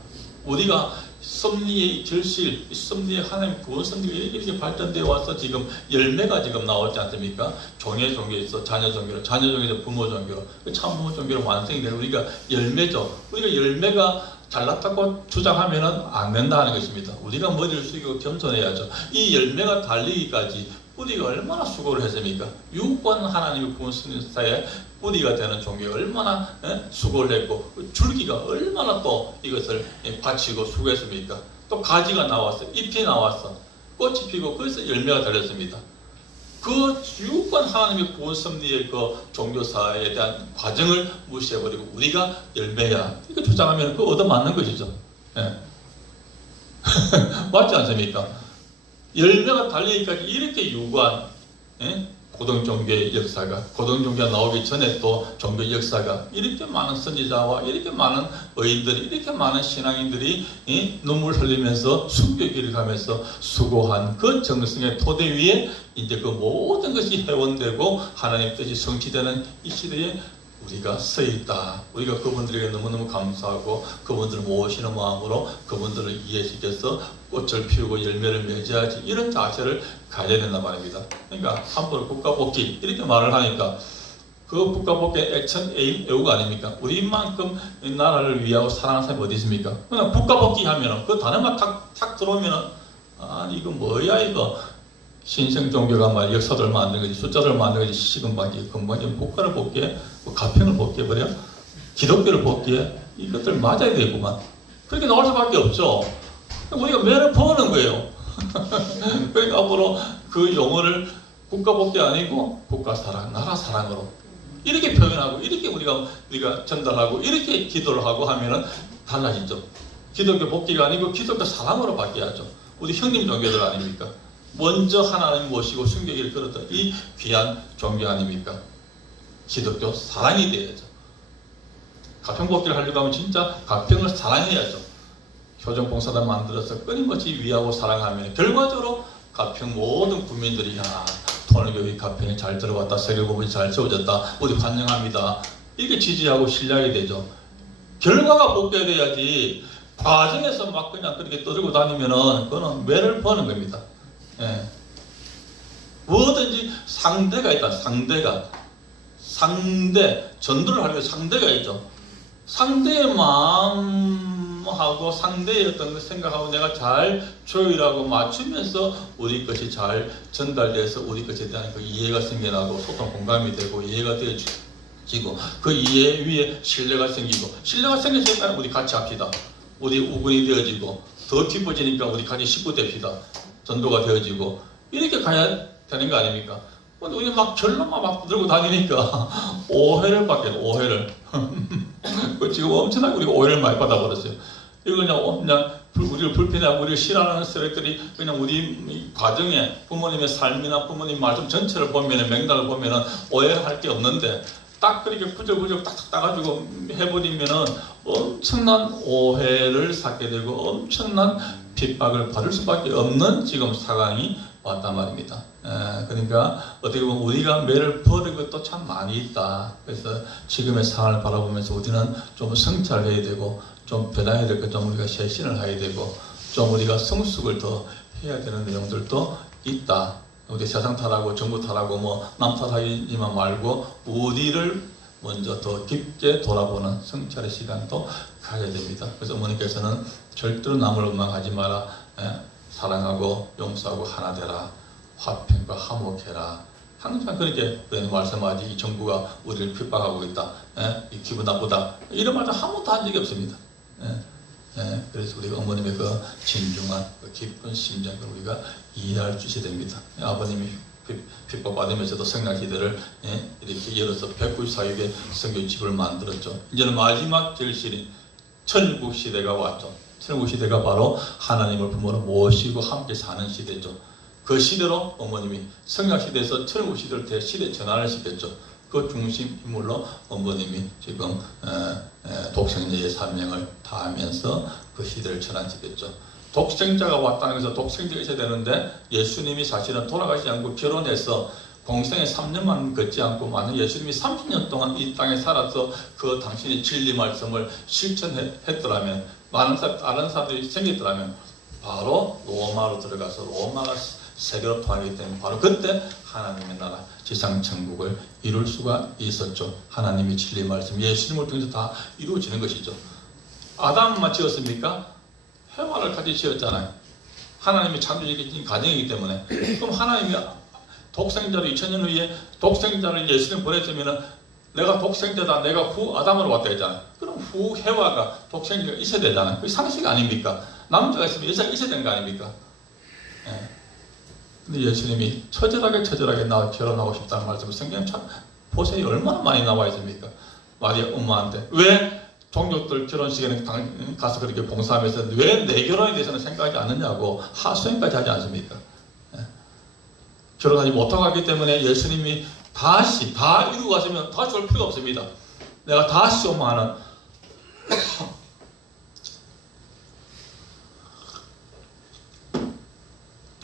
우리가 섭리의 결실, 섭리의 하나님 구원 섭리가 이렇게 발전되어 와서 지금 열매가 지금 나오지 않습니까? 종의 종교에 있어 자녀 종교로, 자녀 종교에서 부모 종교로, 참부모 종교로 완성이 되는 우리가 열매죠. 우리가 열매가 잘났다고 주장하면은 안 된다는 것입니다. 우리가 머리를 숙이고 겸손해야죠. 이 열매가 달리기까지 뿌리가 얼마나 수고를 했습니까? 유권 하나님의 구원 선사에 뿌리가 되는 종교에 얼마나 수고를 했고, 줄기가 얼마나 또 이것을 바치고 수고했습니까? 또 가지가 나왔어, 잎이 나왔어, 꽃이 피고 거기서 열매가 달렸습니다. 그 유권 하나님의 구원 섭리의 그 종교사에 대한 과정을 무시해버리고 우리가 열매야 이렇게 주장하면 그거 얻어맞는 것이죠. 맞지 않습니까? 열매가 달리기까지 이렇게 유구한 고등종교의 역사가, 고등종교가 나오기 전에 또 종교 역사가, 이렇게 많은 선지자와 이렇게 많은 의인들이, 이렇게 많은 신앙인들이 눈물 흘리면서 순교길을 가면서 수고한 그 정성의 토대 위에 이제 그 모든 것이 회원되고 하나님 뜻이 성취되는 이 시대에 우리가 서 있다. 우리가 그분들에게 너무너무 감사하고 그분들을 모시는 마음으로 그분들을 이해시켜서 꽃을 피우고 열매를 맺어야지, 이런 자세를 가져야 된단 말입니다. 그러니까 함부로 국가복지 이렇게 말을 하니까 그 국가복귀 액천 애우가 아닙니까? 우리만큼 나라를 위하고 사랑하는 사람이 어디 있습니까? 그냥 국가복귀 하면은 그 단어만 탁 들어오면은 아니 이거 뭐야 이거 신생 종교가 말 역사를 만든 거지 숫자를 만든 거지 지금 막 금방 국가를 복귀해 뭐 가평을 복귀해 버려 기독교를 복귀해 이것들 맞아야 되겠구만. 그렇게 나올 수밖에 없죠. 우리가 매를 퍼는 거예요. 그러니까 앞으로 그 용어를 국가복귀 아니고 국가사랑, 나라사랑으로 이렇게 표현하고 이렇게 우리가 전달하고 이렇게 기도를 하고 하면은 달라지죠. 기독교 복귀가 아니고 기독교 사랑으로 바뀌어야죠. 우리 형님 종교들 아닙니까? 먼저 하나님 모시고 순교기를 걸었던 이 귀한 종교 아닙니까? 기독교 사랑이 되어야죠. 가평 복귀를 하려고 하면 진짜 가평을 사랑해야죠. 효정봉사단 만들어서 끊임없이 위하고 사랑하면 결과적으로 가평 모든 국민들이 통일교회 가평에 잘 들어갔다, 세계공부이 잘 세워졌다, 우리 환영합니다. 이렇게 지지하고 신뢰하게 되죠. 결과가 복귀돼야지 과정에서 막 그냥 그렇게 떠들고 다니면은 그거는 매를 버는 겁니다. 예. 뭐든지 상대가 있다. 상대 전도를 하려면 상대가 있죠. 상대의 마음하고 상대의 어떤 걸 생각하고 내가 잘 조율하고 맞추면서 우리 것이 잘 전달돼서 우리 것에 대한 그 이해가 생겨나고 소통 공감이 되고 이해가 되어지고 그 이해 위에 신뢰가 생기고 신뢰가 생겼으니까 우리 같이 합시다. 우리 우군이 되어지고 더 깊어지니까 우리 같이 식구 됩시다. 전도가 되어지고 이렇게 가야 되는 거 아닙니까? 근데 우리 막 결론만 막 들고 다니니까 오해를 받게 오해를 지금 엄청나게 우리가 오해를 많이 받아버렸어요. 이거 그냥 우리를 불편해하고 우리를 싫어하는 사람들이 그냥 우리 과정에 부모님의 삶이나 부모님 말씀 전체를 보면 맥락을 보면은 오해할 게 없는데 딱 그렇게 구적구적 딱딱 따가지고 해버리면은 엄청난 오해를 쌓게 되고 엄청난 핍박을 받을 수밖에 없는 지금 상황이 왔단 말입니다. 그러니까 어떻게 보면 우리가 매를 버린 것도 참 많이 있다. 그래서 지금의 상황을 바라보면서 우리는 좀 성찰해야 되고 좀 변화해야 될 것 좀 우리가 쇄신을 해야 되고 좀 우리가 성숙을 더 해야 되는 내용들도 있다. 우리 세상 탓하고 정부 탓하고 뭐 남 탓하기만 말고 우리를 먼저 더 깊게 돌아보는 성찰의 시간도 가져야 됩니다. 그래서 어머니께서는 절대로 남을 원망하지 마라. 사랑하고 용서하고 하나 되라. 화평과 화목해라. 항상 그렇게 말씀하지. 이 정부가 우리를 핍박하고 있다. 이 기분 나쁘다. 이런 말도 한 번도 한 적이 없습니다. 그래서 우리가 어머님의 그 진중한 그 깊은 심정을 우리가 이해할 수 있어야 됩니다. 아버님이 핍박받으면서도 성장시대를 이렇게 열어서 194육의 성교집을 만들었죠. 이제는 마지막 결실인 천국시대가 왔죠. 천국시대가 바로 하나님을 부모로 모시고 함께 사는 시대죠. 그 시대로 어머님이 성장시대에서 천국시대를 대시대 전환을 시켰죠. 그 중심 인물로 어머님이 지금 독생자의 사명을 다하면서 그 시대를 전환시켰죠. 독생자가 왔다는 것은 독생자가 있어야 되는데 예수님이 사실은 돌아가지 않고 결혼해서 공생에 3년만 걷지 않고 만약 예수님이 30년 동안 이 땅에 살아서 그 당신의 진리 말씀을 실천했더라면 다른 사람들이 생겼더라면 바로 로마로 들어가서 로마가 세계로 통하기 때문에 바로 그때 하나님의 나라 지상천국을 이룰 수가 있었죠. 하나님의 진리 말씀 예수님을 통해서 다 이루어지는 것이죠. 아담만 지었습니까? 해와를 같이 지었잖아요. 하나님이 창조적인 가정이기 때문에. 그럼 하나님이 독생자를 2000년 후에 독생자를 예수님 보냈으면 내가 독생자다. 내가 후 아담으로 왔다 했잖아요. 그럼 후 해와가 독생자가 있어야 되잖아요. 그게 상식 아닙니까? 남자가 있으면 여자가 있어야 되는 거 아닙니까? 근데 예수님이 처절하게 나와 결혼하고 싶다는 말씀을 성경에 참 보세요. 얼마나 많이 나와 있습니까? 마리아 엄마한테. 왜 종족들 결혼식에는 가서 그렇게 봉사하면서 왜 내 결혼에 대해서는 생각하지 않느냐고 하소연까지 하지 않습니까? 결혼하지 못하고 하기 때문에 예수님이 다시 다 이루고 가시면 다시 올 필요가 없습니다. 내가 다시 오면 하는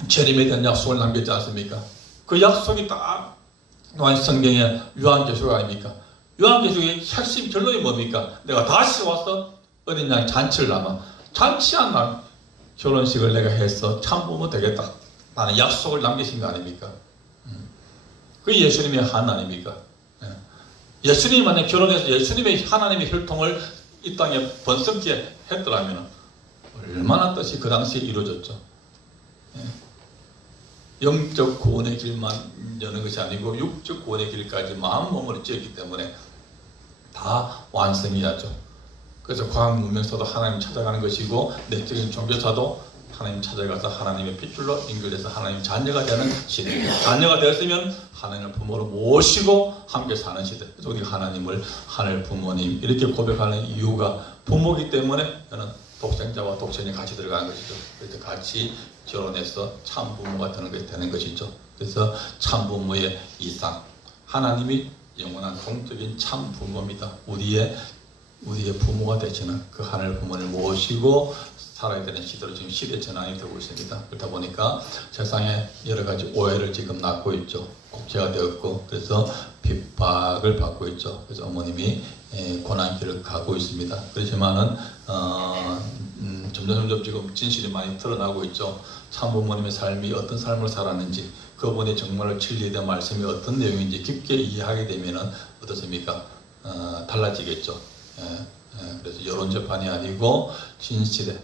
재림에 대한 약속을 남겼지 않습니까? 그 약속이 딱 성경의 요한계시록 아닙니까? 요한계시록의 핵심 결론이 뭡니까? 내가 다시 와서 어린 양 잔치를 남아 잔치한 날 결혼식을 내가 해서 참부모 되겠다. 나는 약속을 남기신 거 아닙니까? 그게 예수님의 한 아닙니까? 예수님이 만약 결혼해서 예수님의 하나님의 혈통을 이 땅에 번성케 했더라면 얼마나 뜻이 그 당시에 이루어졌죠. 영적 구원의 길만 여는 것이 아니고 육적 구원의 길까지 마음 몸을 찌었기 때문에 다 완성해야죠. 그래서 과학 문명사도 하나님 찾아가는 것이고 내적인 종교사도 하나님 찾아가서 하나님의 핏줄로 연결돼서 하나님 자녀가 되는 시대. 자녀가 되었으면 하나님을 부모로 모시고 함께 사는 시대. 그래서 우리가 하나님을 하늘 부모님 이렇게 고백하는 이유가 부모이기 때문에 저는 독생자와 독생이 같이 들어가는 것이죠. 그래서 같이 결혼해서 참 부모가 되는 것이죠. 그래서 참 부모의 이상, 하나님이 영원한 공적인 참 부모입니다. 우리의 부모가 되시는 그 하늘 부모를 모시고 살아야 되는 시대로 지금 시대 전환이 되고 있습니다. 그렇다 보니까 세상에 여러 가지 오해를 지금 낳고 있죠. 국제가 되었고 그래서 핍박을 받고 있죠. 그래서 어머님이 고난길을 가고 있습니다. 그렇지만은 점점 지금 진실이 많이 드러나고 있죠. 참부모님의 삶이 어떤 삶을 살았는지, 그분의 정말로 진리에 대한 말씀이 어떤 내용인지 깊게 이해하게 되면은 어떻습니까? 달라지겠죠. 그래서 여론 재판이 아니고 진실에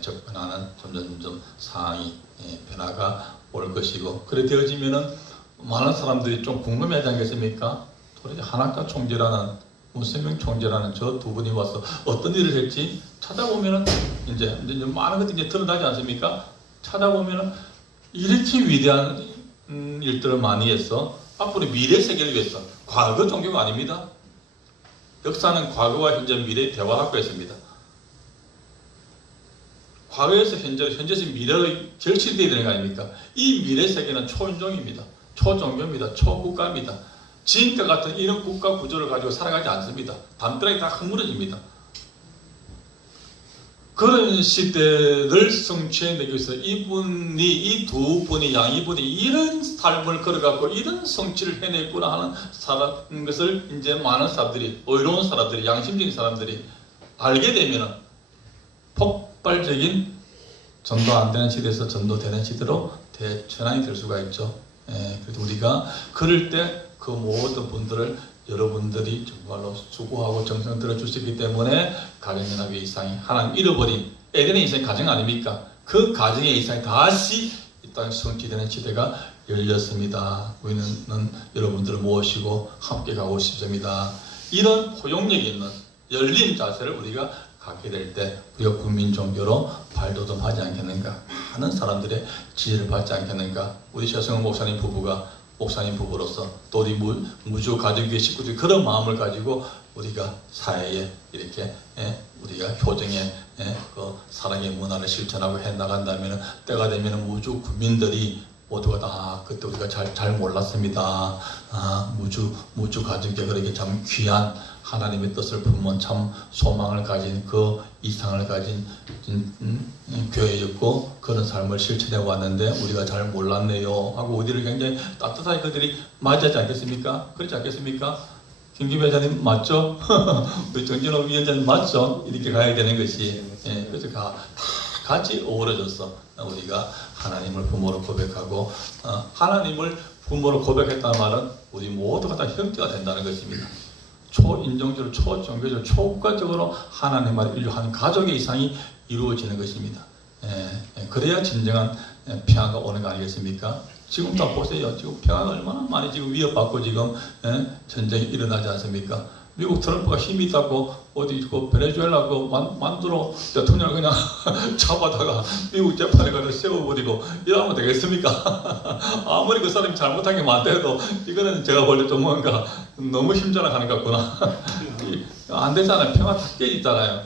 접근하는 점점 상황이 변화가 올 것이고, 그렇게 되어지면은 많은 사람들이 좀 궁금해하지 않겠습니까? 도대체 한학자 총재라는 문세명 총재라는 저 두 분이 와서 어떤 일을 했지? 찾아보면은 이제 많은 것들이 이제 드러나지 않습니까? 찾아보면은 이렇게 위대한 일들을 많이 해서 앞으로 미래 세계를 위해서, 과거 종교가 아닙니다. 역사는 과거와 현재, 미래의 대화학과 있습니다. 과거에서 현재에서 미래로 결실되어야 되는 거 아닙니까? 이 미래 세계는 초인종입니다. 초종교입니다. 초국가입니다. 지금과 같은 이런 국가 구조를 가지고 살아가지 않습니다. 담벼락이 다 허물어집니다. 그런 시대를 성취해내기 위해서 이 두 분이 양이분이 이런 삶을 걸어갖고 이런 성취를 해냈구나 하는 것을 이제 많은 사람들이, 의로운 사람들이, 양심적인 사람들이 알게 되면은 폭발적인 전도 안 되는 시대에서 전도되는 시대로 대전환이 될 수가 있죠. 그래서 우리가 그럴 때 그 모든 분들을 여러분들이 정말로 수고하고 정성 들어주시기 때문에 가정연합의 이상이 하나님 잃어버린 에덴의 이상이 가정 아닙니까? 그 가정의 이상이 다시 이 땅에 성취되는 시대가 열렸습니다. 우리는 여러분들을 모시고 함께 가고 싶습니다. 이런 포용력 있는 열린 자세를 우리가 갖게 될 때 우리가 국민 종교로 발돋움하지 않겠는가? 많은 사람들의 지혜를 받지 않겠는가? 우리 최성호 목사님 부부로서 또 우리 무주 가족의 식구들이 그런 마음을 가지고 우리가 사회에 이렇게 우리가 효정의 그 사랑의 문화를 실천하고 해 나간다면 때가 되면 무주 국민들이 모두가 다 그때 우리가 잘 몰랐습니다. 무주 가족의 그렇게 참 귀한 하나님의 뜻을 품은 참 소망을 가진 그 이상을 가진 교회였고 그런 삶을 실천해 왔는데 우리가 잘 몰랐네요 하고 우리를 굉장히 따뜻하게 그들이 맞이하지 않겠습니까? 그렇지 않겠습니까? 김기배 회장님 맞죠? 우리 정진호 위원장님 맞죠? 이렇게 가야 되는 것이 그래서 다 같이 어우러져서 우리가 하나님을 부모로 고백하고 하나님을 부모로 고백했다는 말은 우리 모두가 다 형제가 된다는 것입니다. 초인종적으로, 초종교적으로, 초국가적으로 하나님 말을 인류하는 가족의 이상이 이루어지는 것입니다. 그래야 진정한 평화가 오는 거 아니겠습니까? 지금 다 보세요. 지금 평화가 얼마나 많이 지금 위협받고 지금 전쟁이 일어나지 않습니까? 미국 트럼프가 힘이 있다고 어디 그 베네수엘라 그 만두로 대통령을 그냥 잡아다가 미국 재판에 가서 세워버리고 이러면 되겠습니까? 아무리 그 사람이 잘못한 게 많대도 이거는 제가 볼 때 좀 뭔가 너무 힘전화하는 것 같구나. 안 되잖아요. 평화 다 깨 있잖아요.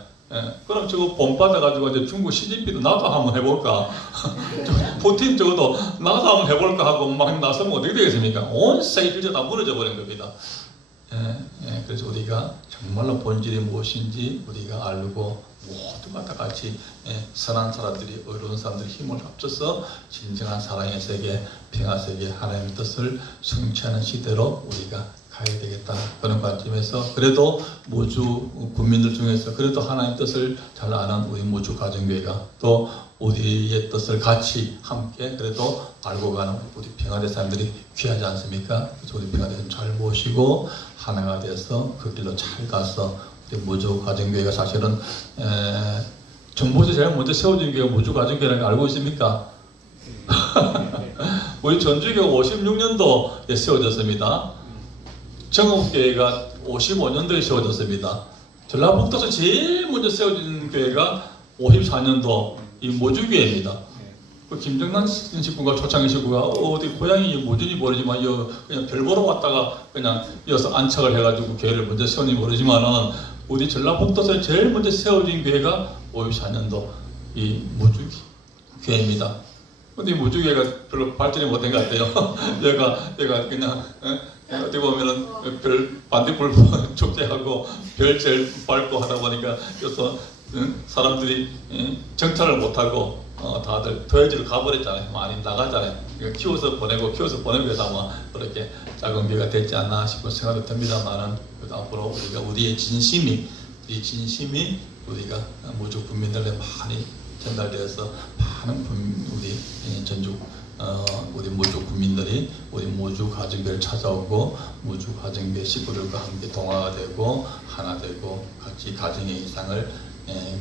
그럼 저거 본 받아가지고 이제 중국 시진핑도 나도 한번 해볼까? 푸틴 적어도 나도 한번 해볼까 하고 막 나서면 어떻게 되겠습니까? 온 세계 질서 다 무너져 버린 겁니다. 그래서 우리가 정말로 본질이 무엇인지 우리가 알고 모두가 다 같이 선한 사람들이, 의로운 사람들이 힘을 합쳐서 진정한 사랑의 세계, 평화 세계, 하나님의 뜻을 성취하는 시대로 우리가 가야 되겠다 그런 관점에서 그래도 모주 국민들 중에서 그래도 하나님 뜻을 잘 아는 우리 모주 가정교회가 또 우리의 뜻을 같이 함께 그래도 알고 가는 우리 평화대 사람들이 귀하지 않습니까? 그래서 우리 평화대 사람 잘 모시고 하나가 돼서 그 길로 잘 가서 우리 모주 가정교회가 사실은 정부에서 제일 먼저 세워진 교회가 모주 가정교회라는 거 알고 있습니까? 우리 전주교가 56년도에 세워졌습니다. 정읍교회가 55년도에 세워졌습니다. 전라북도에서 제일 먼저 세워진 교회가 54년도 이 모주교회입니다. 그 김정남 식구가 초창기 식구가 어디 고향이 모준이 모르지만 그냥 별 보러 왔다가 그냥 이어서 안착을 해가지고 교회를 먼저 세웠는지 모르지만은 우리 전라북도에서 제일 먼저 세워진 교회가 54년도 이 모주교회입니다. 근데 이 모주교회가 별로 발전이 못된 것 같아요. 얘가 그냥 어떻게 보면은 별 반딧불 축제하고 별 제일 밟고 하다 보니까 그래서 사람들이 정찰을 못하고 다들 도해지로 가버렸잖아요. 많이 나가잖아요. 키워서 보내고 해서 아마 그렇게 작은 교회가 됐지 않나 싶은 생각도 듭니다만은 앞으로 우리가 우리의 진심이 우리가 모주 국민들에 많이 전달되어서 많은 우리 전주 우리 모주 국민들이 우리 모주 가정교회를 찾아오고 모주 가정교회 식구들과 함께 동화가 되고 하나 되고 같이 가정의 이상을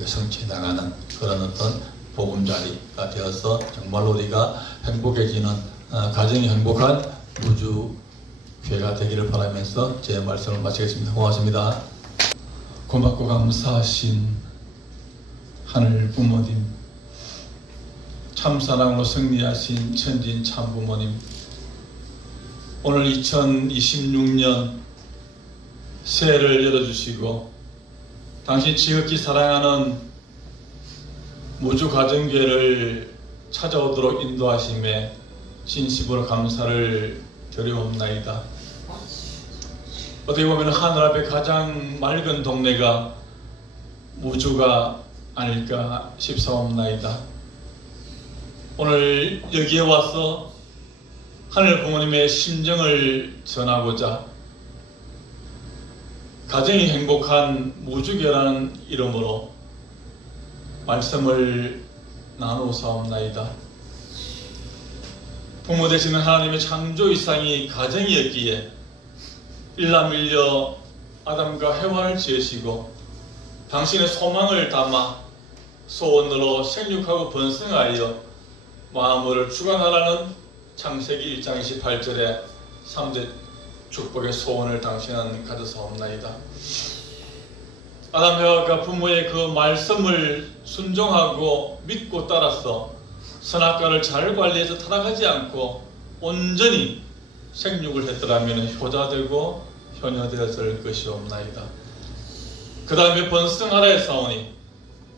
성취해 나가는 그런 어떤 보금자리가 되어서 정말로 우리가 행복해지는 가정이 행복한 모주 교회가 되기를 바라면서 제 말씀을 마치겠습니다. 고맙습니다. 고맙고 감사하신 하늘 부모님, 참사랑으로 승리하신 천진 참부모님, 오늘 2026년 새해를 열어주시고 당신 지극히 사랑하는 모주 가정교회를 찾아오도록 인도하심에 진심으로 감사를 드려옵나이다. 어떻게 보면 하늘 앞에 가장 맑은 동네가 모주가 아닐까 싶사옵나이다. 오늘 여기에 와서 하늘 부모님의 심정을 전하고자 가정이 행복한 모주교라는 이름으로 말씀을 나누사옵나이다. 부모 되시는 하나님의 창조 이상이 가정이었기에 일남일녀 아담과 해와를 지으시고 당신의 소망을 담아 소원으로 생육하고 번성하여 만물을 주관하라는 창세기 1장 28절에 3대 축복의 소원을 당신은 가져사옵나이다. 아담 해와가 부모의 그 말씀을 순종하고 믿고 따라서 선악과를 잘 관리해서 타락하지 않고 온전히 생육을 했더라면 효자되고 효녀되었을 것이옵나이다. 그 다음에 번성하라 했사오니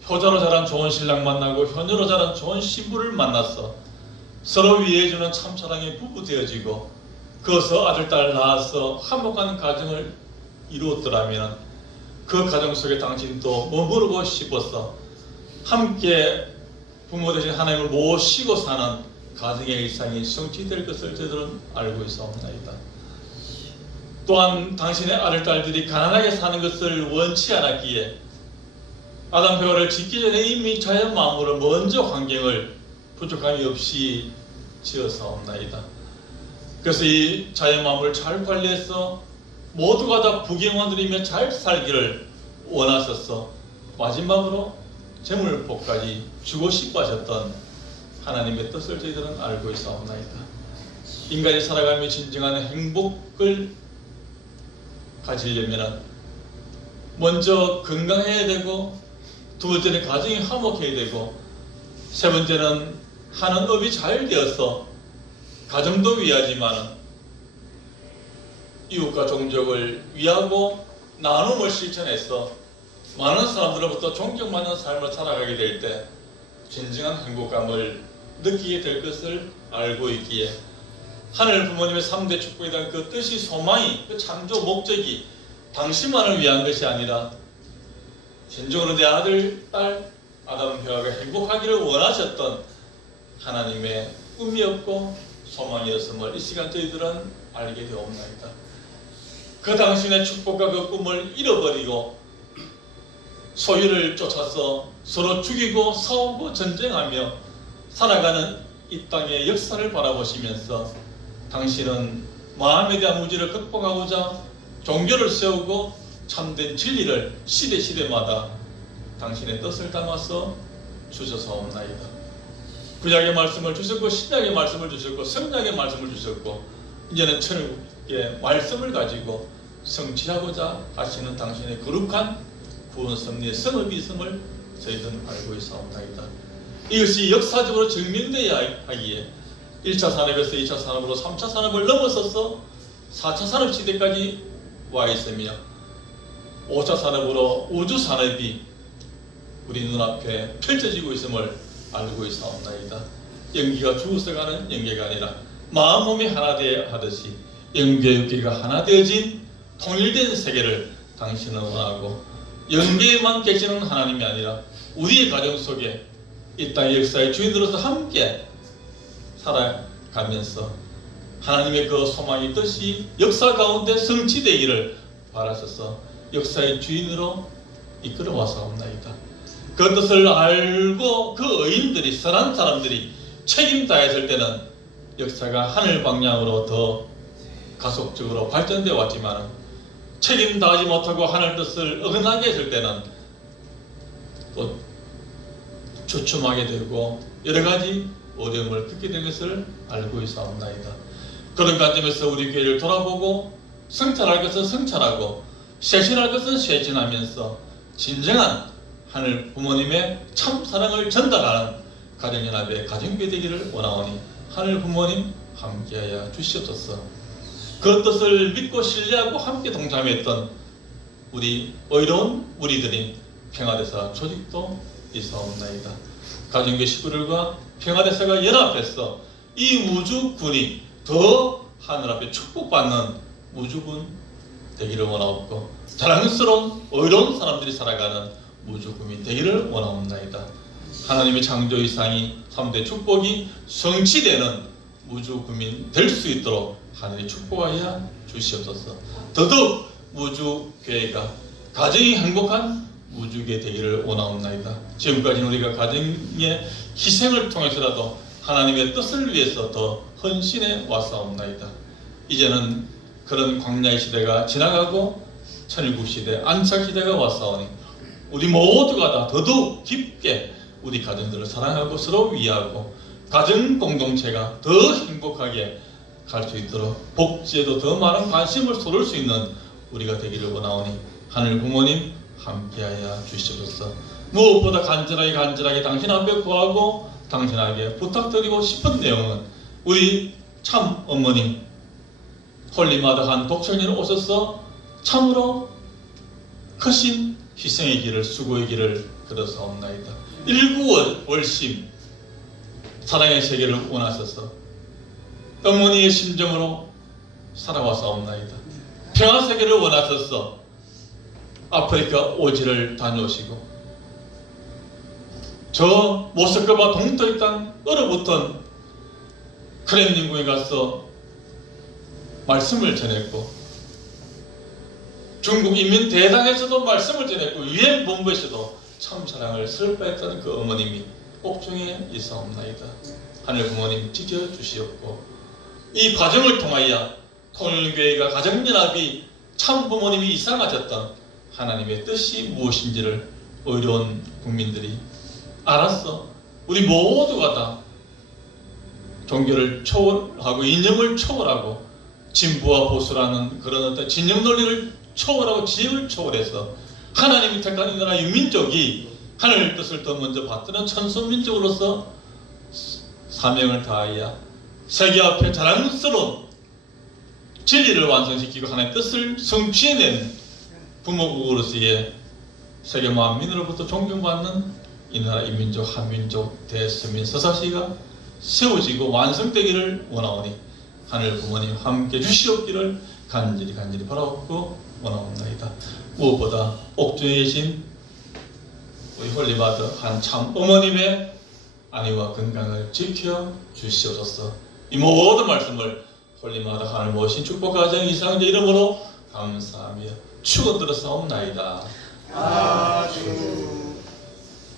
효자로 자란 좋은 신랑 만나고 효녀로 자란 좋은 신부를 만났어 서로 위해주는 참사랑의 부부 되어지고 그어서 아들 딸 낳아서 화목한 가정을 이루었더라면 그 가정 속에 당신도 머무르고 싶어서 함께 부모 되신 하나님을 모시고 사는 가정의 일상이 성취될 것을 저들은 알고 있사옵나이다. 또한 당신의 아들 딸들이 가난하게 사는 것을 원치 않았기에 아담 해와를 짓기 전에 이미 자연 마음으로 먼저 환경을 부족함이 없이 지어사옵나이다. 그래서 이 자연 마음을 잘 관리해서 모두가 다 부귀영화 누리며 잘 살기를 원하셔서 마지막으로 재물복까지 주고 싶어 하셨던 하나님의 뜻을 저희들은 알고 있사옵나이다. 인간이 살아가며 진정한 행복을 가지려면 먼저 건강해야 되고 두 번째는 가정이 화목해야 되고 세 번째는 하는 업이 잘 되어서 가정도 위하지만 이웃과 종족을 위하고 나눔을 실천해서 많은 사람들로부터 존경받는 삶을 살아가게 될 때 진정한 행복감을 느끼게 될 것을 알고 있기에 하늘 부모님의 3대 축복에 대한 그 뜻이 소망이 그 창조 목적이 당신만을 위한 것이 아니라 진정으로 내 아들, 딸, 아담, 해와가 행복하기를 원하셨던 하나님의 꿈이었고 소망이었음을 이 시간 저희들은 알게 되옵나이다. 그 당신의 축복과 그 꿈을 잃어버리고 소유를 쫓아서 서로 죽이고 싸우고 전쟁하며 살아가는 이 땅의 역사를 바라보시면서 당신은 마음에 대한 무지를 극복하고자 종교를 세우고 참된 진리를 시대마다 당신의 뜻을 담아서 주셔서옵나이다. 구약의 말씀을 주셨고 신약의 말씀을 주셨고 성령의 말씀을 주셨고 이제는 천국의 말씀을 가지고 성취하고자 하시는 당신의 거룩한 구원 섭리의 성업이 있음을 저희들은 알고 있사옵나이다. 이것이 역사적으로 증명되어야 하기에 1차 산업에서 2차 산업으로 3차 산업을 넘어서서 4차 산업 시대까지 와 있으며 5차 산업으로 우주 산업이 우리 눈앞에 펼쳐지고 있음을 알고 있사옵나이다. 영계가 죽어서가는 영계가 아니라 마음 몸이 하나 되어 하듯이 영계 육계가 하나 되어진 통일된 세계를 당신은 원하고 영계에만 계시는 하나님이 아니라 우리의 가정 속에 이 땅의 역사의 주인으로서 함께 살아가면서 하나님의 그 소망의 뜻이 역사 가운데 성취되기를 바라셔서 역사의 주인으로 이끌어와서옵나이다. 그 뜻을 알고 그 의인들이 선한 사람들이 책임 다했을 때는 역사가 하늘 방향으로 더 가속적으로 발전되어 왔지만 책임 다하지 못하고 하늘 뜻을 어긋나게 했을 때는 또 주춤하게 되고 여러 가지 어려움을 겪게 된 것을 알고 있사옵나이다. 그런 관점에서 우리 교회를 돌아보고 성찰할 것은 성찰하고 쇄신할 것은 쇄신하면서 진정한 하늘 부모님의 참 사랑을 전달하는 가정연합의 가정교회 되기를 원하오니 하늘 부모님 함께하여 주시옵소서. 그 뜻을 믿고 신뢰하고 함께 동참했던 우리 의로운 우리들이 평화대사 조직도 있사옵나이다. 가정교회 식구들과 평화대사가 연합해서 이 우주군이 더 하늘 앞에 축복받는 우주군 되기를 원하옵고 자랑스러운 의로운 사람들이 살아가는 우주군이 되기를 원하옵나이다. 하나님의 창조 이상이 3대 축복이 성취되는 우주군이 될 수 있도록 하늘이 축복하여 주시옵소서. 더더욱 우주교회가 가정이 행복한 우주교회 되기를 원하옵나이다. 지금까지는 우리가 가정의 희생을 통해서라도 하나님의 뜻을 위해서 더 헌신해 왔사옵나이다. 이제는 그런 광야의 시대가 지나가고 천일국 시대, 안착 시대가 왔사오니 우리 모두가 다 더더욱 깊게 우리 가정들을 사랑하고 서로 위하고 가정 공동체가 더 행복하게 갈 수 있도록 복지에도 더 많은 관심을 쏟을 수 있는 우리가 되기를 원하오니 하늘 부모님 함께하여 주시옵소서. 무엇보다 간절하게 당신 앞에 구하고 당신에게 부탁드리고 싶은 내용은 우리 참 어머님 홀리마다한 독생녀를 오셔서 참으로 크신 희생의 길을 수고의 길을 걸어서옵나이다. 일구월심 사랑의 세계를 원하셔서 어머니의 심정으로 살아와서옵나이다. 평화세계를 원하셔서 아프리카 오지를 다녀오시고 저 모스크바 동토의 땅 얼어붙은 크렘린궁에 가서 말씀을 전했고 중국 인민대당에서도 말씀을 전했고 유엔 본부에서도 참 사랑을 슬퍼했던 그 어머님이 옥중에 있사옵나이다. 하늘 부모님 지켜주시옵고 이 과정을 통하여 통일교회가 가정연합이 참 부모님이 이상하셨던 하나님의 뜻이 무엇인지를 의로운 국민들이 알았어. 우리 모두가 다 종교를 초월하고 이념을 초월하고 진보와 보수라는 그런 어떤 진영 논리를 초월하고 지혜를 초월해서 하나님이 택한 이 나라 유민족이 하늘 뜻을 더 먼저 받드는 천선민족으로서 사명을 다하여 세계 앞에 자랑스러운 진리를 완성시키고 하나님의 뜻을 성취해낸 부모국으로서의 세계 만민으로부터 존경받는 이 나라 이민족 한민족 대서민 서사시가 세워지고 완성되기를 원하오니 하늘 부모님 함께 주시옵기를 간절히 바라옵고 원하옵나이다. 무엇보다 옥중에 계신 우리 홀리마더 한참 어머님의 안위와 건강을 지켜 주시옵소서. 이 모든 말씀을 홀리마더 하늘 모신 축복 가정 이상자 이름으로 감사하며 축원들어 싸움나이다. 아주